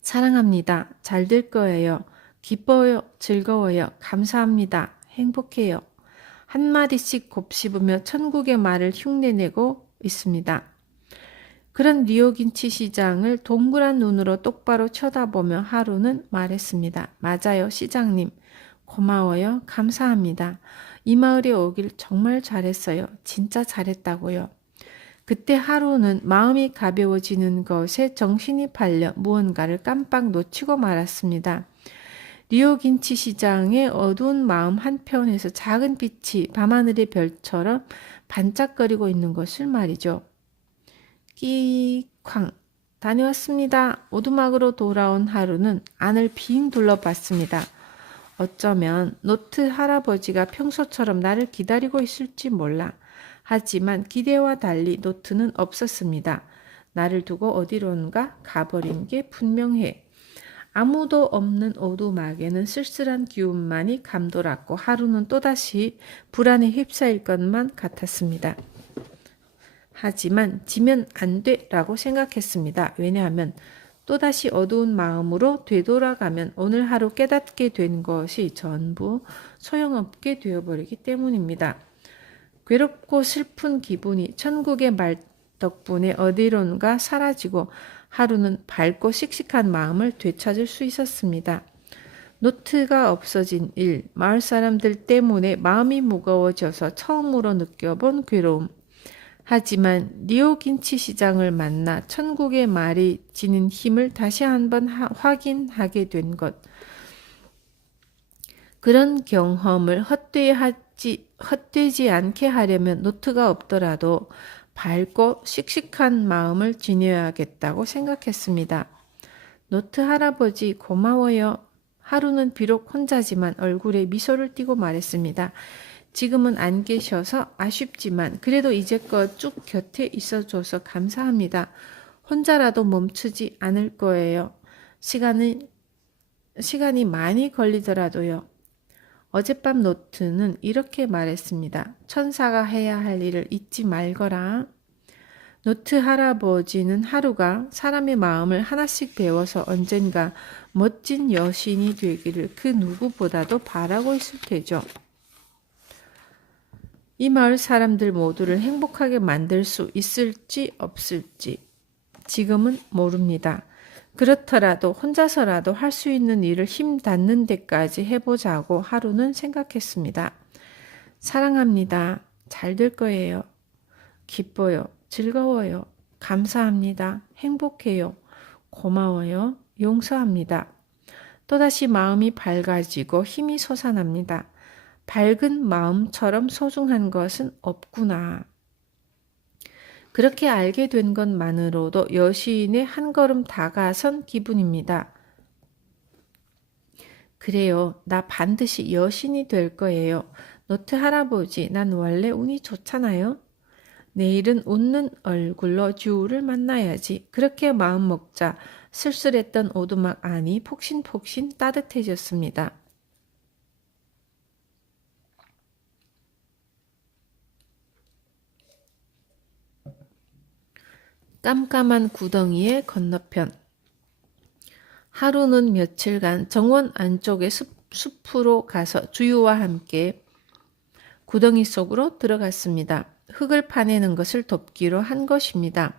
사랑합니다. 잘 될 거예요. 기뻐요. 즐거워요. 감사합니다. 행복해요. 한마디씩 곱씹으며 천국의 말을 흉내내고 있습니다. 그런 리오긴치 시장을 동그란 눈으로 똑바로 쳐다보며 하루는 말했습니다. 맞아요, 시장님. 고마워요. 감사합니다. 이 마을에 오길 정말 잘했어요. 진짜 잘했다고요. 그때 하루는 마음이 가벼워지는 것에 정신이 팔려 무언가를 깜빡 놓치고 말았습니다. 리오긴치 시장의 어두운 마음 한편에서 작은 빛이 밤하늘의 별처럼 반짝거리고 있는 것을 말이죠. 끼쾅 다녀왔습니다. 오두막으로 돌아온 하루는 안을 빙 둘러봤습니다. 어쩌면 노트 할아버지가 평소처럼 나를 기다리고 있을지 몰라. 하지만 기대와 달리 노트는 없었습니다. 나를 두고 어디론가 가버린 게 분명해. 아무도 없는 오두막에는 쓸쓸한 기운만이 감돌았고 하루는 또다시 불안에 휩싸일 것만 같았습니다. 하지만 지면 안 돼라고 생각했습니다. 왜냐하면 또다시 어두운 마음으로 되돌아가면 오늘 하루 깨닫게 된 것이 전부 소용없게 되어버리기 때문입니다. 괴롭고 슬픈 기분이 천국의 말 덕분에 어디론가 사라지고 하루는 밝고 씩씩한 마음을 되찾을 수 있었습니다. 노트가 없어진 일, 마을 사람들 때문에 마음이 무거워져서 처음으로 느껴본 괴로움. 하지만 리오긴치 시장을 만나 천국의 말이 지닌 힘을 다시 한번 확인하게 된 것. 그런 경험을 헛되지 않게 하려면 노트가 없더라도 밝고 씩씩한 마음을 지녀야겠다고 생각했습니다. 노트 할아버지 고마워요. 하루는 비록 혼자지만 얼굴에 미소를 띠고 말했습니다. 지금은 안 계셔서 아쉽지만 그래도 이제껏 쭉 곁에 있어줘서 감사합니다. 혼자라도 멈추지 않을 거예요. 시간이 많이 걸리더라도요. 어젯밤 노트는 이렇게 말했습니다. 천사가 해야 할 일을 잊지 말거라. 노트 할아버지는 하루가 사람의 마음을 하나씩 배워서 언젠가 멋진 여신이 되기를 그 누구보다도 바라고 있을 테죠. 이 마을 사람들 모두를 행복하게 만들 수 있을지 없을지 지금은 모릅니다. 그렇더라도 혼자서라도 할 수 있는 일을 힘 닿는 데까지 해보자고 하루는 생각했습니다. 사랑합니다. 잘 될 거예요. 기뻐요. 즐거워요. 감사합니다. 행복해요. 고마워요. 용서합니다. 또다시 마음이 밝아지고 힘이 솟아납니다. 밝은 마음처럼 소중한 것은 없구나. 그렇게 알게 된 것만으로도 여신의 한 걸음 다가선 기분입니다. 그래요. 나 반드시 여신이 될 거예요. 노트 할아버지, 난 원래 운이 좋잖아요. 내일은 웃는 얼굴로 듀를 만나야지. 그렇게 마음 먹자 쓸쓸했던 오두막 안이 폭신폭신 따뜻해졌습니다. 깜깜한 구덩이의 건너편. 하루는 며칠간 정원 안쪽의 숲으로 가서 주유와 함께 구덩이 속으로 들어갔습니다. 흙을 파내는 것을 돕기로 한 것입니다.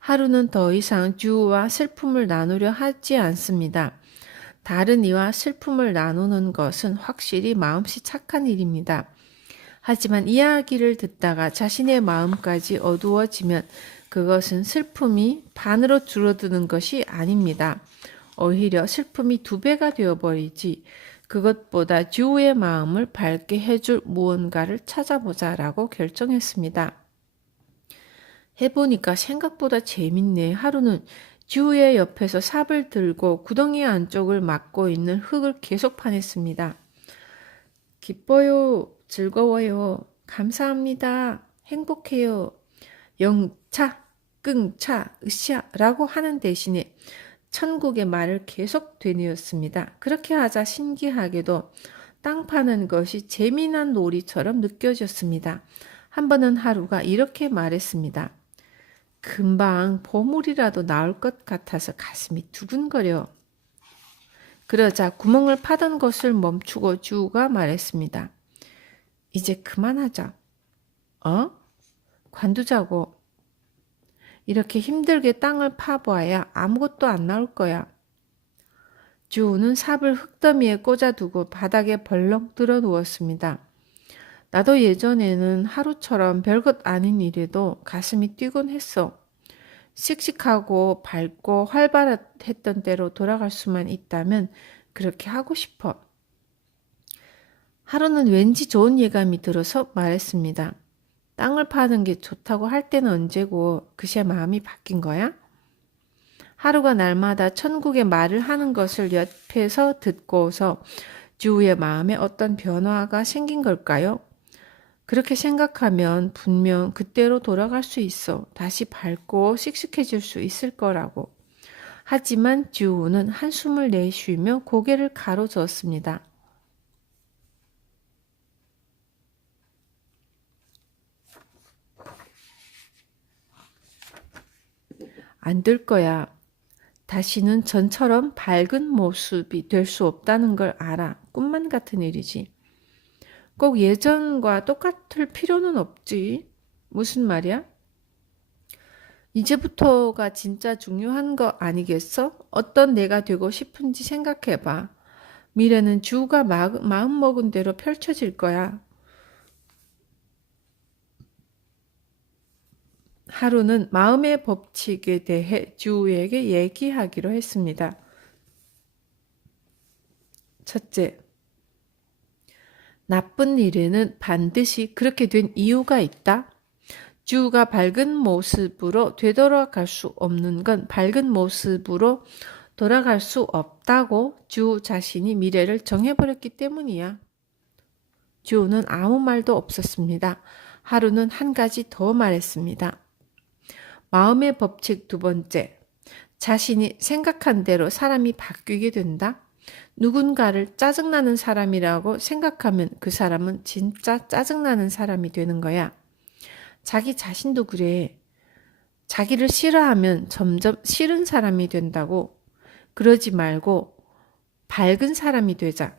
하루는 더 이상 주유와 슬픔을 나누려 하지 않습니다. 다른 이와 슬픔을 나누는 것은 확실히 마음씨 착한 일입니다. 하지만 이야기를 듣다가 자신의 마음까지 어두워지면 그것은 슬픔이 반으로 줄어드는 것이 아닙니다. 오히려 슬픔이 2배가 되어버리지. 그것보다 주우의 마음을 밝게 해줄 무언가를 찾아보자라고 결정했습니다. 해보니까 생각보다 재밌네. 하루는 주우의 옆에서 삽을 들고 구덩이 안쪽을 막고 있는 흙을 계속 파냈습니다. 기뻐요. 즐거워요. 감사합니다. 행복해요. 영차, 끙차, 으쌰라고 하는 대신에 천국의 말을 계속 되뇌었습니다. 그렇게 하자 신기하게도 땅 파는 것이 재미난 놀이처럼 느껴졌습니다. 한 번은 하루가 이렇게 말했습니다. 금방 보물이라도 나올 것 같아서 가슴이 두근거려. 그러자 구멍을 파던 것을 멈추고 주우가 말했습니다. 이제 그만하자. 관두자고. 이렇게 힘들게 땅을 파보아야 아무것도 안 나올 거야. 주우는 삽을 흙더미에 꽂아두고 바닥에 벌렁 들어 누웠습니다. 나도 예전에는 하루처럼 별것 아닌 일에도 가슴이 뛰곤 했어. 씩씩하고 밝고 활발했던 때로 돌아갈 수만 있다면 그렇게 하고 싶어. 하루는 왠지 좋은 예감이 들어서 말했습니다. 땅을 파는 게 좋다고 할 때는 언제고 그새 마음이 바뀐 거야? 하루가 날마다 천국의 말을 하는 것을 옆에서 듣고서 주우의 마음에 어떤 변화가 생긴 걸까요? 그렇게 생각하면 분명 그때로 돌아갈 수 있어. 다시 밝고 씩씩해질 수 있을 거라고. 하지만 주우는 한숨을 내쉬며 고개를 가로저었습니다. 안 될 거야. 다시는 전처럼 밝은 모습이 될 수 없다는 걸 알아. 꿈만 같은 일이지. 꼭 예전과 똑같을 필요는 없지. 무슨 말이야? 이제부터가 진짜 중요한 거 아니겠어? 어떤 내가 되고 싶은지 생각해봐. 미래는 주가 마음먹은 대로 펼쳐질 거야. 하루는 마음의 법칙에 대해 주에게 얘기하기로 했습니다. 첫째, 나쁜 일에는 반드시 그렇게 된 이유가 있다. 주가 밝은 모습으로 되돌아갈 수 없는 건 밝은 모습으로 돌아갈 수 없다고 주 자신이 미래를 정해버렸기 때문이야. 주는 아무 말도 없었습니다. 하루는 한 가지 더 말했습니다. 마음의 법칙 두 번째. 자신이 생각한 대로 사람이 바뀌게 된다. 누군가를 짜증나는 사람이라고 생각하면 그 사람은 진짜 짜증나는 사람이 되는 거야. 자기 자신도 그래. 자기를 싫어하면 점점 싫은 사람이 된다고. 그러지 말고 밝은 사람이 되자.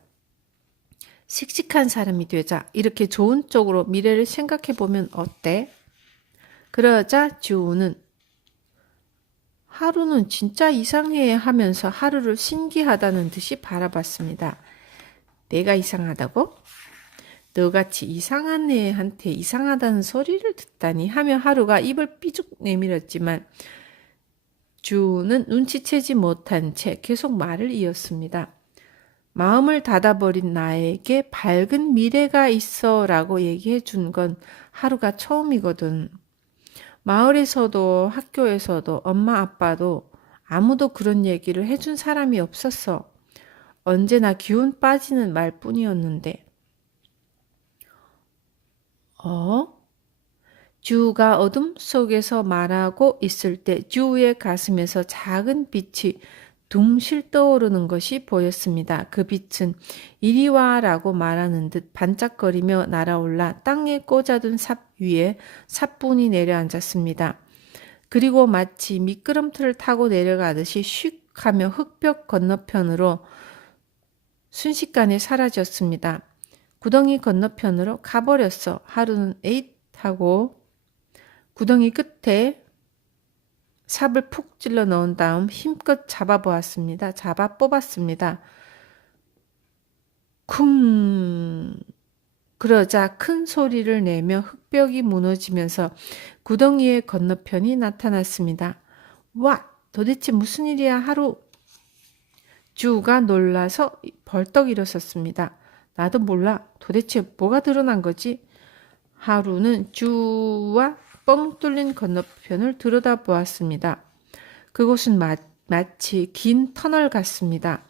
씩씩한 사람이 되자. 이렇게 좋은 쪽으로 미래를 생각해 보면 어때? 그러자 주우는 하루는 진짜 이상해 하면서 하루를 신기하다는 듯이 바라봤습니다. 내가 이상하다고? 너같이 이상한 애한테 이상하다는 소리를 듣다니 하며 하루가 입을 삐죽 내밀었지만 주는 눈치채지 못한 채 계속 말을 이었습니다. 마음을 닫아버린 나에게 밝은 미래가 있어 라고 얘기해 준 건 하루가 처음이거든. 마을에서도 학교에서도 엄마 아빠도 아무도 그런 얘기를 해준 사람이 없었어. 언제나 기운 빠지는 말뿐이었는데. 주가 어둠 속에서 말하고 있을 때 주의 가슴에서 작은 빛이 둥실 떠오르는 것이 보였습니다. 그 빛은 이리 와라고 말하는 듯 반짝거리며 날아올라 땅에 꽂아둔 삽 위에 사뿐히 내려앉았습니다. 그리고 마치 미끄럼틀을 타고 내려가듯이 슉 하며 흙벽 건너편으로 순식간에 사라졌습니다. 구덩이 건너편으로 가버렸어. 하루는 에잇 하고 구덩이 끝에 삽을 푹 찔러 넣은 다음 힘껏 잡아 뽑았습니다. 쿵! 그러자 큰 소리를 내며 흙벽이 무너지면서 구덩이의 건너편이 나타났습니다. 와! 도대체 무슨 일이야, 하루? 주가 놀라서 벌떡 일어섰습니다. 나도 몰라. 도대체 뭐가 드러난 거지? 하루는 주와 뻥 뚫린 건너편을 들여다보았습니다. 그곳은 마치 긴 터널 같습니다.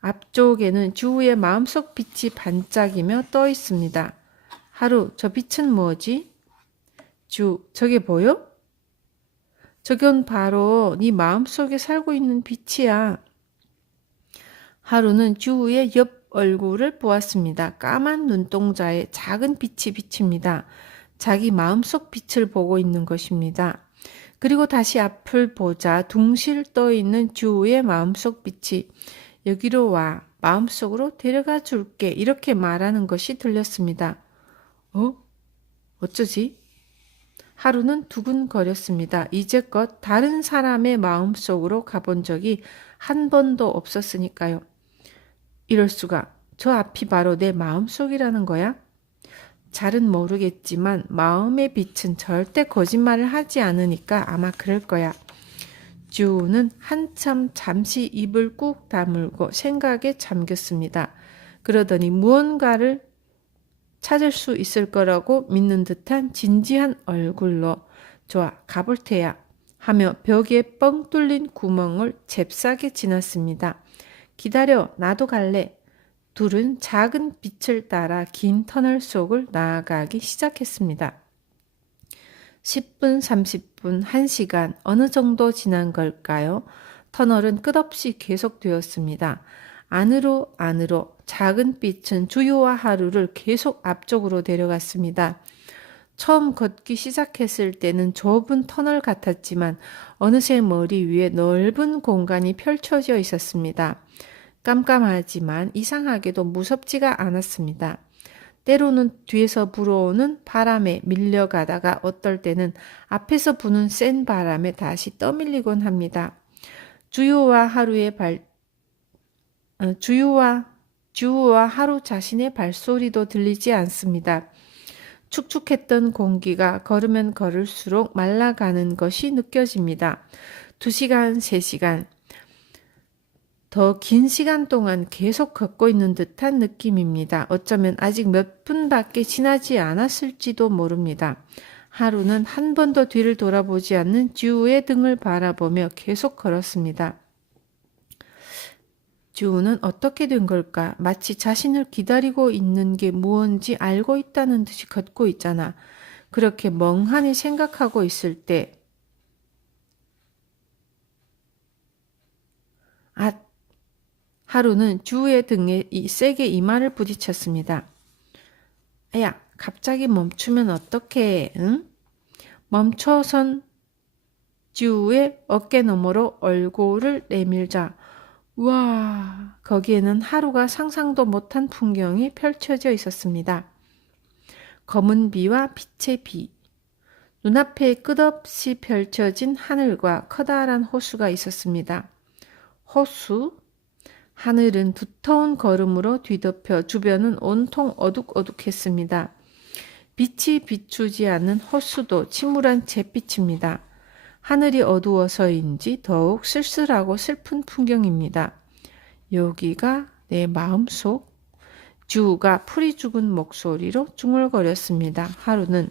앞쪽에는 주의 마음속 빛이 반짝이며 떠 있습니다. 하루, 저 빛은 뭐지? 주, 저게 보여? 저건 바로 네 마음속에 살고 있는 빛이야. 하루는 주의 옆 얼굴을 보았습니다. 까만 눈동자에 작은 빛이 비칩니다. 자기 마음속 빛을 보고 있는 것입니다. 그리고 다시 앞을 보자 둥실 떠있는 주의 마음속 빛이 여기로 와 마음속으로 데려가 줄게 이렇게 말하는 것이 들렸습니다. 어쩌지? 하루는 두근거렸습니다. 이제껏 다른 사람의 마음속으로 가본 적이 한 번도 없었으니까요. 이럴 수가. 저 앞이 바로 내 마음속이라는 거야? 잘은 모르겠지만 마음의 빛은 절대 거짓말을 하지 않으니까 아마 그럴 거야. 주는 한참 잠시 입을 꾹 다물고 생각에 잠겼습니다. 그러더니 무언가를 찾을 수 있을 거라고 믿는 듯한 진지한 얼굴로 좋아, 가볼 테야 하며 벽에 뻥 뚫린 구멍을 잽싸게 지났습니다. 기다려, 나도 갈래. 둘은 작은 빛을 따라 긴 터널 속을 나아가기 시작했습니다. 10분, 30분, 1시간 어느 정도 지난 걸까요? 터널은 끝없이 계속되었습니다. 안으로 작은 빛은 주유와 하루를 계속 앞쪽으로 데려갔습니다. 처음 걷기 시작했을 때는 좁은 터널 같았지만 어느새 머리 위에 넓은 공간이 펼쳐져 있었습니다. 깜깜하지만 이상하게도 무섭지가 않았습니다. 때로는 뒤에서 불어오는 바람에 밀려가다가 어떨 때는 앞에서 부는 센 바람에 다시 떠밀리곤 합니다. 주유와 하루 자신의 발소리도 들리지 않습니다. 축축했던 공기가 걸으면 걸을수록 말라가는 것이 느껴집니다. 2시간, 3시간. 더 긴 시간 동안 계속 걷고 있는 듯한 느낌입니다. 어쩌면 아직 몇 분밖에 지나지 않았을지도 모릅니다. 하루는 한 번도 뒤를 돌아보지 않는 주우의 등을 바라보며 계속 걸었습니다. 주우는 어떻게 된 걸까? 마치 자신을 기다리고 있는 게 무언지 알고 있다는 듯이 걷고 있잖아. 그렇게 멍하니 생각하고 있을 때, 아, 하루는 주우의 등에 세게 이마를 부딪혔습니다. 야, 갑자기 멈추면 어떡해, 응? 멈춰선 주우의 어깨 너머로 얼굴을 내밀자. 와, 거기에는 하루가 상상도 못한 풍경이 펼쳐져 있었습니다. 검은 비와 빛의 비. 눈앞에 끝없이 펼쳐진 하늘과 커다란 호수가 있었습니다. 호수? 하늘은 두터운 거름으로 뒤덮여 주변은 온통 어둑어둑했습니다. 빛이 비추지 않는 호수도 침울한 잿빛입니다. 하늘이 어두워서인지 더욱 쓸쓸하고 슬픈 풍경입니다. 여기가 내 마음속? 주우가 풀이 죽은 목소리로 중얼거렸습니다. 하루는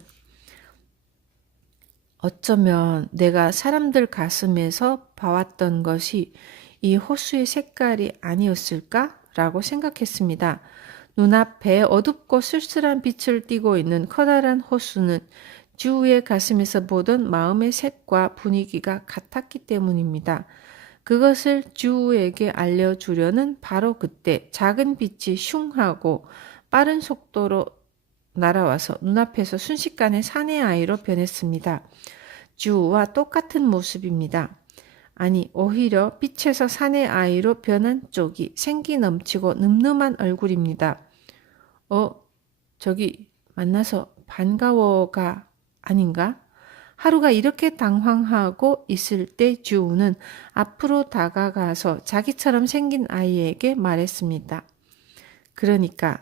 어쩌면 내가 사람들 가슴에서 봐왔던 것이 이 호수의 색깔이 아니었을까? 라고 생각했습니다. 눈앞에 어둡고 쓸쓸한 빛을 띠고 있는 커다란 호수는 주우의 가슴에서 보던 마음의 색과 분위기가 같았기 때문입니다. 그것을 주우에게 알려주려는 바로 그때 작은 빛이 슝 하고 빠른 속도로 날아와서 눈앞에서 순식간에 사내 아이로 변했습니다. 주우와 똑같은 모습입니다. 아니, 오히려 빛에서 사내 아이로 변한 쪽이 생기 넘치고 늠름한 얼굴입니다. 저기 만나서 반가워가 아닌가? 하루가 이렇게 당황하고 있을 때 주우는 앞으로 다가가서 자기처럼 생긴 아이에게 말했습니다. 그러니까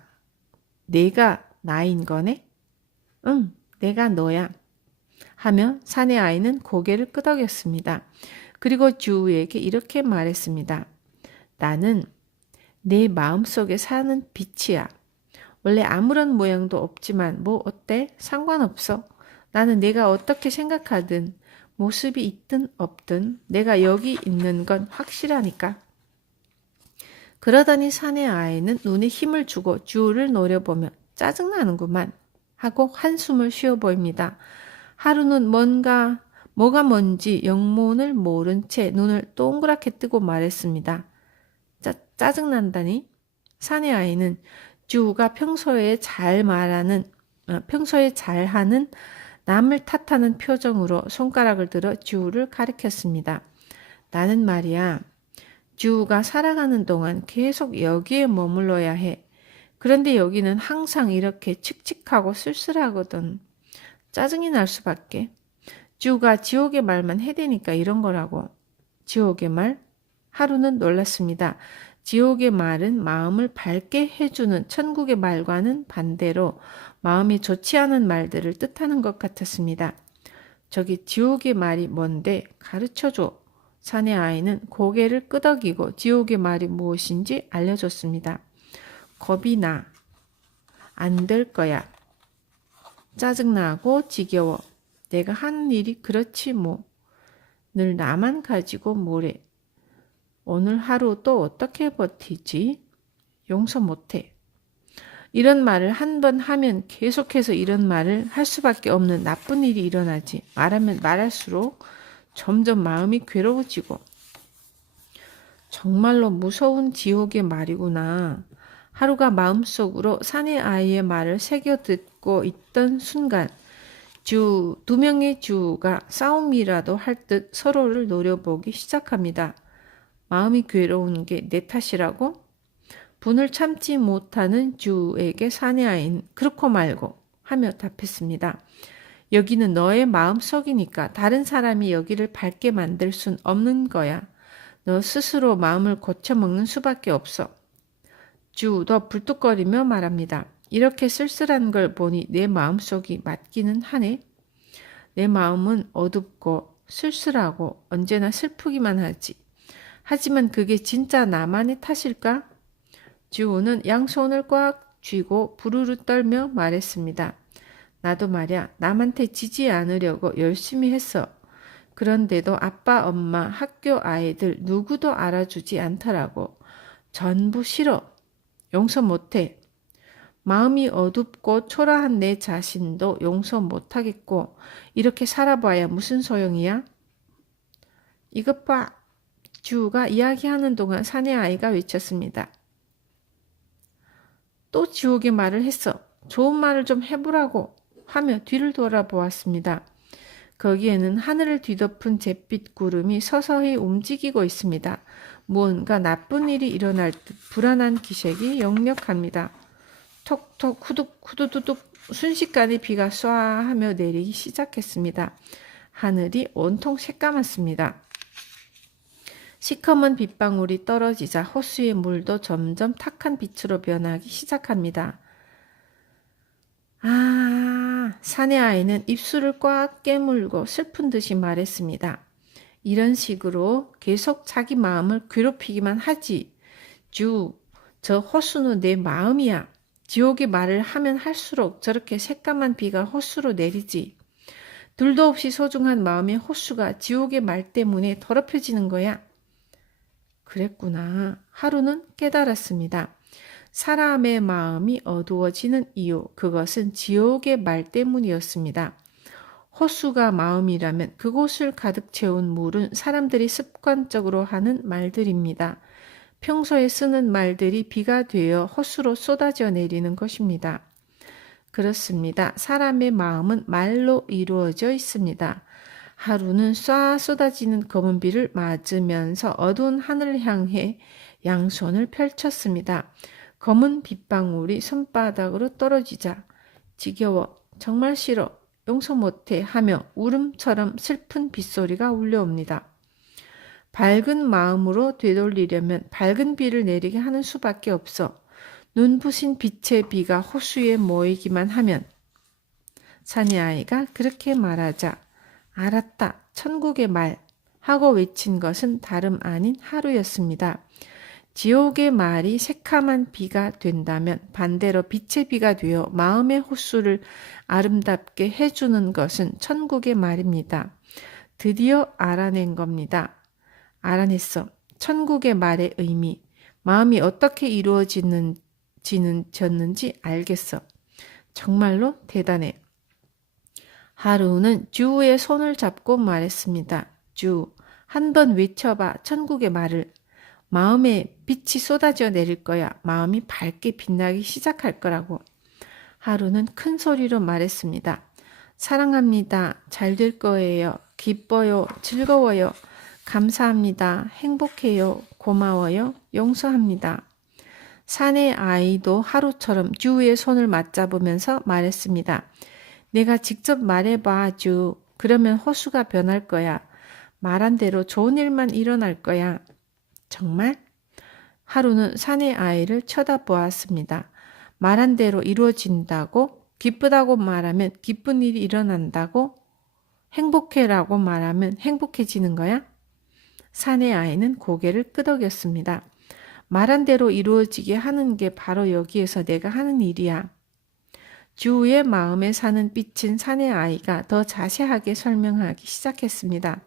내가 나인 거네? 응, 내가 너야. 하며 사내 아이는 고개를 끄덕였습니다. 그리고 주우에게 이렇게 말했습니다. 나는 내 마음속에 사는 빛이야. 원래 아무런 모양도 없지만 뭐 어때? 상관없어. 나는 내가 어떻게 생각하든 모습이 있든 없든 내가 여기 있는 건 확실하니까. 그러더니 사내 아이는 눈에 힘을 주고 주우를 노려보며 짜증나는구만 하고 한숨을 쉬어 보입니다. 하루는 뭐가 뭔지 영문을 모른 채 눈을 동그랗게 뜨고 말했습니다. 짜증난다니? 사내 아이는 주우가 평소에 잘하는 남을 탓하는 표정으로 손가락을 들어 주우를 가리켰습니다. 나는 말이야, 주우가 살아가는 동안 계속 여기에 머물러야 해. 그런데 여기는 항상 이렇게 칙칙하고 쓸쓸하거든. 짜증이 날 수밖에. 주우가 지옥의 말만 해대니까 이런 거라고. 지옥의 말? 하루는 놀랐습니다. 지옥의 말은 마음을 밝게 해주는 천국의 말과는 반대로 마음이 좋지 않은 말들을 뜻하는 것 같았습니다. 저기 지옥의 말이 뭔데 가르쳐줘. 사내 아이는 고개를 끄덕이고 지옥의 말이 무엇인지 알려줬습니다. 겁이 나. 안 될 거야. 짜증나고 지겨워. 내가 하는 일이 그렇지 뭐. 늘 나만 가지고 뭐래. 오늘 하루 또 어떻게 버티지? 용서 못해. 이런 말을 한 번 하면 계속해서 이런 말을 할 수밖에 없는 나쁜 일이 일어나지. 말하면 말할수록 점점 마음이 괴로워지고. 정말로 무서운 지옥의 말이구나. 하루가 마음속으로 사내 아이의 말을 새겨 듣고 있던 순간 두 명의 주가 싸움이라도 할 듯 서로를 노려보기 시작합니다. 마음이 괴로운 게 내 탓이라고? 분을 참지 못하는 주에게 사내 아이는 그렇고 말고 하며 답했습니다. 여기는 너의 마음속이니까 다른 사람이 여기를 밝게 만들 순 없는 거야. 너 스스로 마음을 고쳐먹는 수밖에 없어. 주도 불뚝거리며 말합니다. 이렇게 쓸쓸한 걸 보니 내 마음속이 맞기는 하네. 내 마음은 어둡고 쓸쓸하고 언제나 슬프기만 하지. 하지만 그게 진짜 나만의 탓일까? 주호는 양손을 꽉 쥐고 부르르 떨며 말했습니다. 나도 말야 남한테 지지 않으려고 열심히 했어. 그런데도 아빠, 엄마, 학교 아이들 누구도 알아주지 않더라고. 전부 싫어. 용서 못해. 마음이 어둡고 초라한 내 자신도 용서 못하겠고 이렇게 살아봐야 무슨 소용이야? 이것 봐. 주우가 이야기하는 동안 사내 아이가 외쳤습니다. 또 지옥의 말을 했어. 좋은 말을 좀 해보라고 하며 뒤를 돌아보았습니다. 거기에는 하늘을 뒤덮은 잿빛 구름이 서서히 움직이고 있습니다. 무언가 나쁜 일이 일어날 듯 불안한 기색이 역력합니다. 톡톡 후둑 후두두둑 순식간에 비가 쏴 하며 내리기 시작했습니다. 하늘이 온통 새까맣습니다. 시커먼 빗방울이 떨어지자 호수의 물도 점점 탁한 빛으로 변하기 시작합니다. 사내 아이는 입술을 꽉 깨물고 슬픈 듯이 말했습니다. 이런 식으로 계속 자기 마음을 괴롭히기만 하지. 저 호수는 내 마음이야. 지옥의 말을 하면 할수록 저렇게 새까만 비가 호수로 내리지. 둘도 없이 소중한 마음의 호수가 지옥의 말 때문에 더럽혀지는 거야. 그랬구나. 하루는 깨달았습니다. 사람의 마음이 어두워지는 이유, 그것은 지옥의 말 때문이었습니다. 호수가 마음이라면 그곳을 가득 채운 물은 사람들이 습관적으로 하는 말들입니다. 평소에 쓰는 말들이 비가 되어 호수로 쏟아져 내리는 것입니다. 그렇습니다. 사람의 마음은 말로 이루어져 있습니다. 하루는 쏴 쏟아지는 검은 비를 맞으면서 어두운 하늘을 향해 양손을 펼쳤습니다. 검은 빗방울이 손바닥으로 떨어지자 지겨워, 정말 싫어, 용서 못해 하며 울음처럼 슬픈 빗소리가 울려옵니다. 밝은 마음으로 되돌리려면 밝은 비를 내리게 하는 수밖에 없어. 눈부신 빛의 비가 호수에 모이기만 하면. 사내 아이가 그렇게 말하자 알았다, 천국의 말 하고 외친 것은 다름 아닌 하루였습니다. 지옥의 말이 새카만 비가 된다면 반대로 빛의 비가 되어 마음의 호수를 아름답게 해주는 것은 천국의 말입니다. 드디어 알아낸 겁니다. 알아냈어. 천국의 말의 의미, 마음이 어떻게 이루어지는지 알겠어. 정말로 대단해. 하루는 주의 손을 잡고 말했습니다. 주, 한번 외쳐봐. 천국의 말을. 마음에 빛이 쏟아져 내릴 거야. 마음이 밝게 빛나기 시작할 거라고. 하루는 큰 소리로 말했습니다. 사랑합니다. 잘 될 거예요. 기뻐요. 즐거워요. 감사합니다. 행복해요. 고마워요. 용서합니다. 사내 아이도 하루처럼 주의 손을 맞잡으면서 말했습니다. 내가 직접 말해봐, 주. 그러면 호수가 변할 거야. 말한 대로 좋은 일만 일어날 거야. 정말? 하루는 사내 아이를 쳐다보았습니다. 말한 대로 이루어진다고? 기쁘다고 말하면 기쁜 일이 일어난다고? 행복해라고 말하면 행복해지는 거야? 사내 아이는 고개를 끄덕였습니다. 말한 대로 이루어지게 하는 게 바로 여기에서 내가 하는 일이야. 주의 마음에 사는 빛인 사내 아이가 더 자세하게 설명하기 시작했습니다.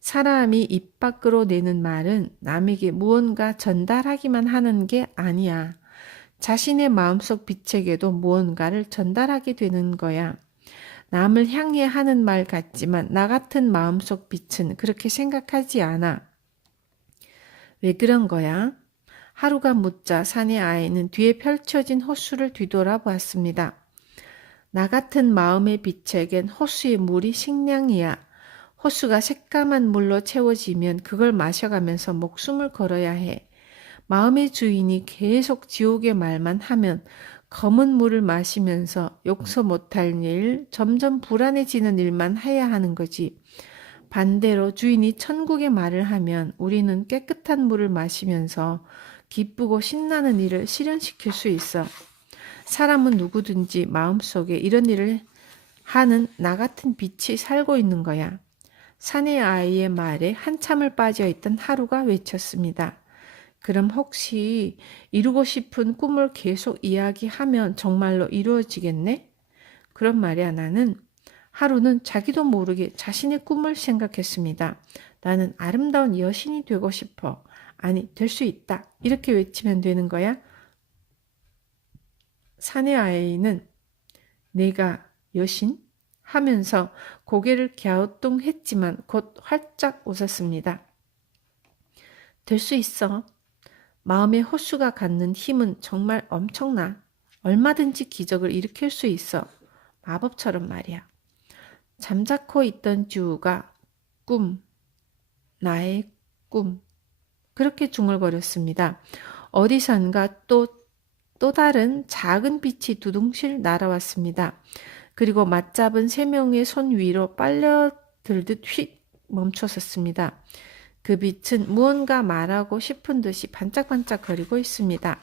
사람이 입 밖으로 내는 말은 남에게 무언가 전달하기만 하는 게 아니야. 자신의 마음속 빛에게도 무언가를 전달하게 되는 거야. 남을 향해 하는 말 같지만 나 같은 마음속 빛은 그렇게 생각하지 않아. 왜 그런 거야? 하루가 묻자 사내 아이는 뒤에 펼쳐진 호수를 뒤돌아보았습니다. 나 같은 마음의 빛에겐 호수의 물이 식량이야. 호수가 새까만 물로 채워지면 그걸 마셔가면서 목숨을 걸어야 해. 마음의 주인이 계속 지옥의 말만 하면 검은 물을 마시면서 용서 못할 일, 점점 불안해지는 일만 해야 하는 거지. 반대로 주인이 천국의 말을 하면 우리는 깨끗한 물을 마시면서 기쁘고 신나는 일을 실현시킬 수 있어. 사람은 누구든지 마음속에 이런 일을 하는 나 같은 빛이 살고 있는 거야. 사내 아이의 말에 한참을 빠져있던 하루가 외쳤습니다. 그럼 혹시 이루고 싶은 꿈을 계속 이야기하면 정말로 이루어지겠네? 그런 말이야. 하루는 자기도 모르게 자신의 꿈을 생각했습니다. 나는 아름다운 여신이 되고 싶어. 아니, 될 수 있다. 이렇게 외치면 되는 거야. 사내 아이는 내가 여신? 하면서 고개를 갸우뚱했지만 곧 활짝 웃었습니다. 될 수 있어. 마음의 호수가 갖는 힘은 정말 엄청나. 얼마든지 기적을 일으킬 수 있어. 마법처럼 말이야. 잠자코 있던 주우가 꿈, 나의 꿈. 그렇게 중얼거렸습니다. 어디선가 또 다른 작은 빛이 두둥실 날아왔습니다. 그리고 맞잡은 세 명의 손 위로 빨려들듯 휙 멈춰섰습니다. 그 빛은 무언가 말하고 싶은 듯이 반짝반짝거리고 있습니다.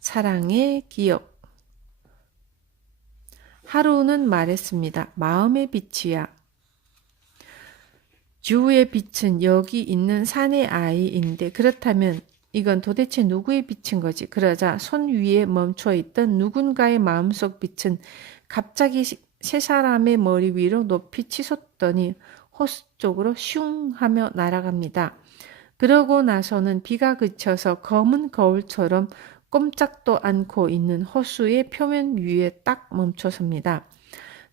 사랑의 기억. 하루는 말했습니다. 마음의 빛이야. 주의 빛은 여기 있는 사내 아이인데 그렇다면 이건 도대체 누구의 빛인 거지? 그러자 손 위에 멈춰있던 누군가의 마음속 빛은 갑자기 세 사람의 머리 위로 높이 치솟더니 호수 쪽으로 슝 하며 날아갑니다. 그러고 나서는 비가 그쳐서 검은 거울처럼 꼼짝도 않고 있는 호수의 표면 위에 딱 멈춰섭니다.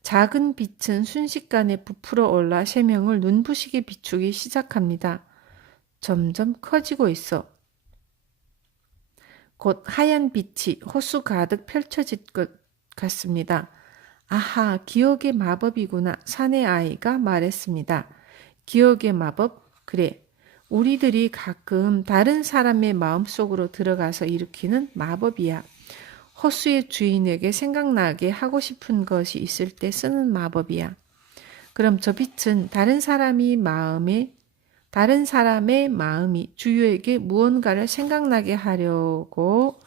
작은 빛은 순식간에 부풀어 올라 세 명을 눈부시게 비추기 시작합니다. 점점 커지고 있어. 곧 하얀 빛이 호수 가득 펼쳐질 것 같습니다. 아하, 기억의 마법이구나. 사내 아이가 말했습니다. 기억의 마법? 그래. 우리들이 가끔 다른 사람의 마음속으로 들어가서 일으키는 마법이야. 호수의 주인에게 생각나게 하고 싶은 것이 있을 때 쓰는 마법이야. 그럼 저 빛은 다른 사람의 마음이 주유에게 무언가를 생각나게 하려고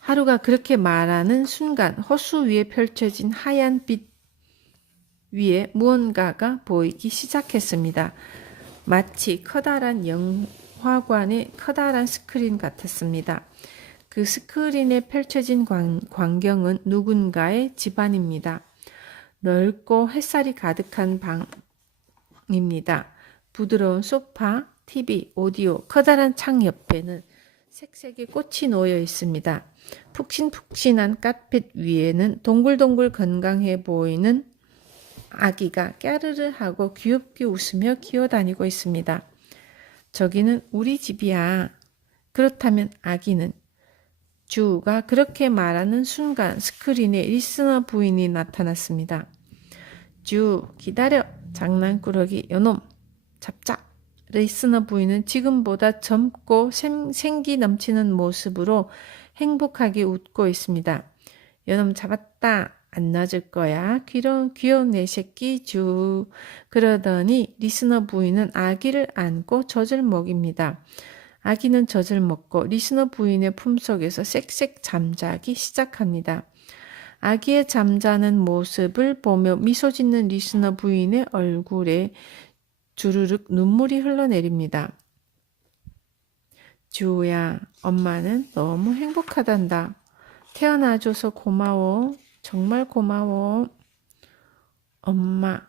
하루가 그렇게 말하는 순간 호수 위에 펼쳐진 하얀 빛 위에 무언가가 보이기 시작했습니다. 마치 커다란 영화관의 커다란 스크린 같았습니다. 그 스크린에 펼쳐진 광경은 누군가의 집안입니다. 넓고 햇살이 가득한 방입니다. 부드러운 소파, TV, 오디오, 커다란 창 옆에는 색색의 꽃이 놓여 있습니다. 푹신푹신한 갓빛 위에는 동글동글 건강해 보이는 아기가 깨르르 하고 귀엽게 웃으며 기어다니고 있습니다. 저기는 우리 집이야. 그렇다면 아기는? 주가 그렇게 말하는 순간 스크린에 리스너 부인이 나타났습니다. 주, 기다려. 장난꾸러기 요놈. 잡자. 리스너 부인은 지금보다 젊고 생기 넘치는 모습으로 행복하게 웃고 있습니다. 요놈 잡았다. 안 놔줄 거야. 귀여운 내 새끼 주. 그러더니 리스너 부인은 아기를 안고 젖을 먹입니다. 아기는 젖을 먹고 리스너 부인의 품속에서 쌕쌕 잠자기 시작합니다. 아기의 잠자는 모습을 보며 미소 짓는 리스너 부인의 얼굴에 주르륵 눈물이 흘러내립니다. 주야, 엄마는 너무 행복하단다. 태어나줘서 고마워. 정말 고마워. 엄마.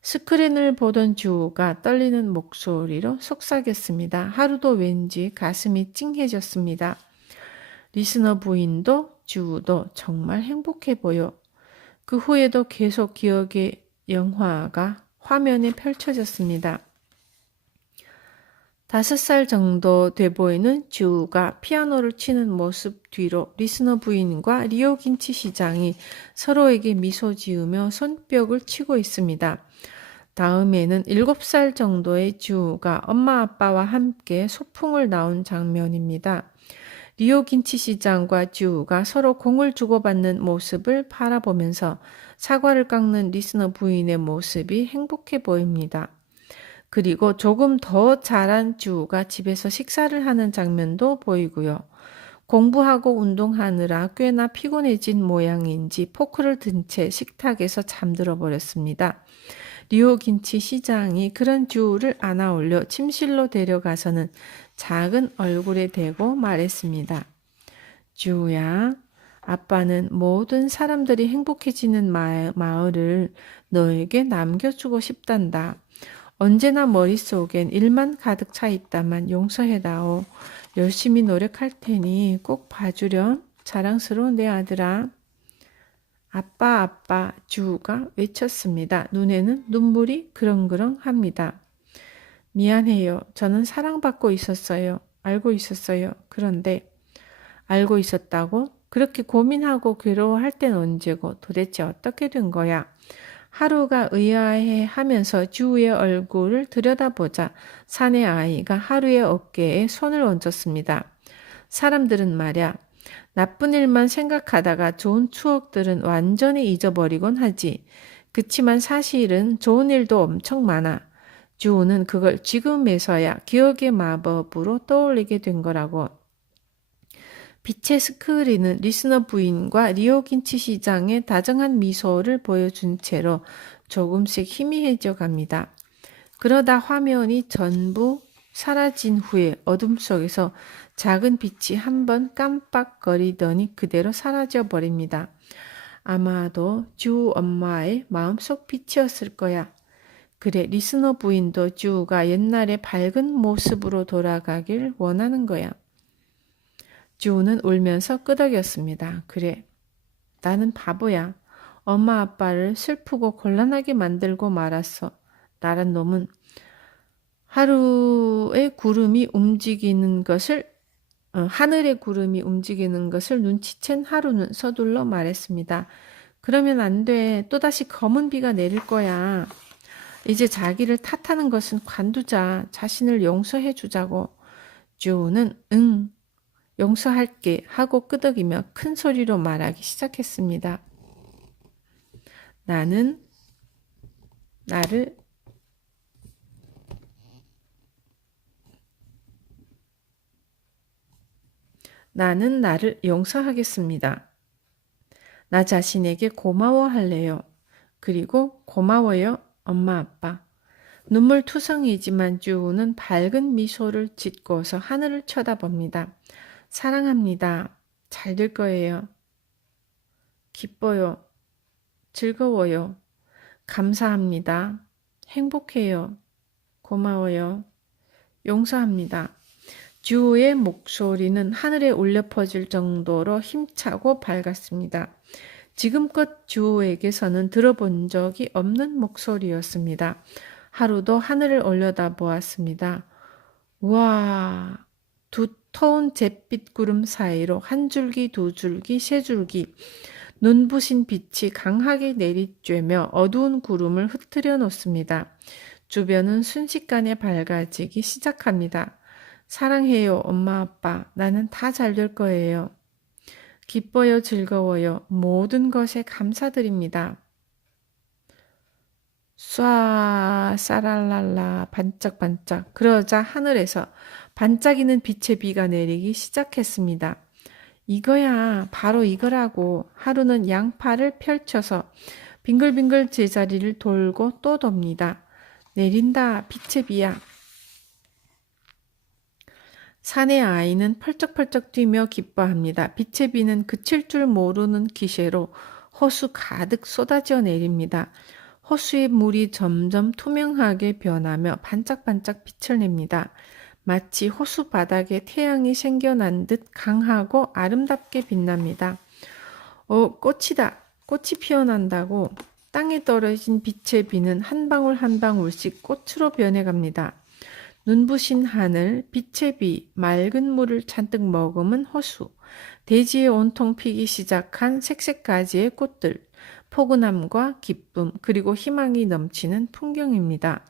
스크린을 보던 주호가 떨리는 목소리로 속삭였습니다. 하루도 왠지 가슴이 찡해졌습니다. 리스너 부인도 주호도 정말 행복해 보여. 그 후에도 계속 기억의 영화가 화면에 펼쳐졌습니다. 5살 정도 돼 보이는 주우가 피아노를 치는 모습 뒤로 리스너 부인과 리오긴치 시장이 서로에게 미소 지으며 손뼉을 치고 있습니다. 다음에는 7살 정도의 주우가 엄마 아빠와 함께 소풍을 나온 장면입니다. 리오긴치 시장과 주우가 서로 공을 주고받는 모습을 바라보면서 사과를 깎는 리스너 부인의 모습이 행복해 보입니다. 그리고 조금 더 자란 주우가 집에서 식사를 하는 장면도 보이고요. 공부하고 운동하느라 꽤나 피곤해진 모양인지 포크를 든 채 식탁에서 잠들어 버렸습니다. 리오긴치 시장이 그런 주우를 안아올려 침실로 데려가서는 작은 얼굴에 대고 말했습니다. 주우야, 아빠는 모든 사람들이 행복해지는 마을을 너에게 남겨주고 싶단다. 언제나 머릿속엔 일만 가득 차 있다만 용서해다오. 열심히 노력할 테니 꼭 봐주렴. 자랑스러운 내 아들아. 아빠, 아빠, 주우가 외쳤습니다. 눈에는 눈물이 그렁그렁합니다. 미안해요. 저는 사랑받고 있었어요. 알고 있었어요. 그런데 알고 있었다고? 그렇게 고민하고 괴로워할 땐 언제고 도대체 어떻게 된 거야? 하루가 의아해 하면서 주우의 얼굴을 들여다보자 사내 아이가 하루의 어깨에 손을 얹었습니다. 사람들은 말야, 나쁜 일만 생각하다가 좋은 추억들은 완전히 잊어버리곤 하지. 그치만 사실은 좋은 일도 엄청 많아. 주우는 그걸 지금에서야 기억의 마법으로 떠올리게 된 거라고. 빛의 스크린은 리스너 부인과 리오긴치 시장의 다정한 미소를 보여준 채로 조금씩 희미해져 갑니다. 그러다 화면이 전부 사라진 후에 어둠 속에서 작은 빛이 한번 깜빡거리더니 그대로 사라져 버립니다. 아마도 주 엄마의 마음속 빛이었을 거야. 그래, 리스너 부인도 주가 옛날의 밝은 모습으로 돌아가길 원하는 거야. 주우는 울면서 끄덕였습니다. 그래, 나는 바보야. 엄마 아빠를 슬프고 곤란하게 만들고 말았어. 나란 놈은 하늘의 구름이 움직이는 것을 눈치챈 하루는 서둘러 말했습니다. 그러면 안 돼. 또다시 검은 비가 내릴 거야. 이제 자기를 탓하는 것은 관두자. 자신을 용서해 주자고. 주우는 응. 용서할게 하고 끄덕이며 큰 소리로 말하기 시작했습니다. 나는 나를 용서하겠습니다. 나 자신에게 고마워할래요. 그리고 고마워요, 엄마, 아빠. 눈물투성이지만 주우는 밝은 미소를 짓고서 하늘을 쳐다봅니다. 사랑합니다. 잘 될 거예요. 기뻐요. 즐거워요. 감사합니다. 행복해요. 고마워요. 용서합니다. 주우의 목소리는 하늘에 울려 퍼질 정도로 힘차고 밝았습니다. 지금껏 주우에게서는 들어본 적이 없는 목소리였습니다. 하루도 하늘을 올려다 보았습니다. 우와, 두터운 잿빛 구름 사이로 한 줄기, 두 줄기, 세 줄기 눈부신 빛이 강하게 내리쬐며 어두운 구름을 흩트려 놓습니다. 주변은 순식간에 밝아지기 시작합니다. 사랑해요, 엄마, 아빠. 나는 다 잘 될 거예요. 기뻐요, 즐거워요. 모든 것에 감사드립니다. 쏴, 싸랄랄라, 반짝반짝. 그러자 하늘에서 반짝이는 빛의 비가 내리기 시작했습니다. 이거야, 바로 이거라고. 하루는 양팔을 펼쳐서 빙글빙글 제자리를 돌고 또 돕니다. 내린다, 빛의 비야. 사내 아이는 펄쩍펄쩍 뛰며 기뻐합니다. 빛의 비는 그칠 줄 모르는 기세로 호수 가득 쏟아져 내립니다. 호수의 물이 점점 투명하게 변하며 반짝반짝 빛을 냅니다. 마치 호수 바닥에 태양이 생겨난 듯 강하고 아름답게 빛납니다. 꽃이다. 꽃이 피어난다고. 땅에 떨어진 빛의 비는 한 방울 한 방울씩 꽃으로 변해갑니다. 눈부신 하늘, 빛의 비, 맑은 물을 잔뜩 머금은 호수, 대지에 온통 피기 시작한 색색가지의 꽃들, 포근함과 기쁨, 그리고 희망이 넘치는 풍경입니다.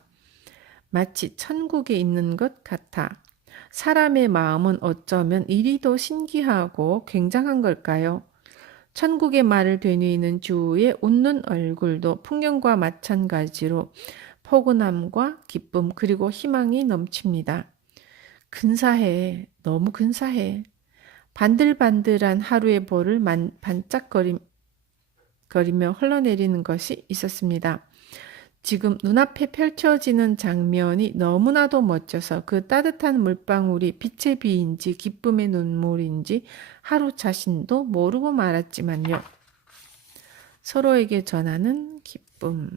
마치 천국에 있는 것 같아. 사람의 마음은 어쩌면 이리도 신기하고 굉장한 걸까요? 천국의 말을 되뇌이는 주의 웃는 얼굴도 풍경과 마찬가지로 포근함과 기쁨 그리고 희망이 넘칩니다. 근사해. 너무 근사해. 반들반들한 하루의 볼을 반짝거리며 흘러내리는 것이 있었습니다. 지금 눈앞에 펼쳐지는 장면이 너무나도 멋져서 그 따뜻한 물방울이 빛의 비인지 기쁨의 눈물인지 하루 자신도 모르고 말았지만요. 서로에게 전하는 기쁨.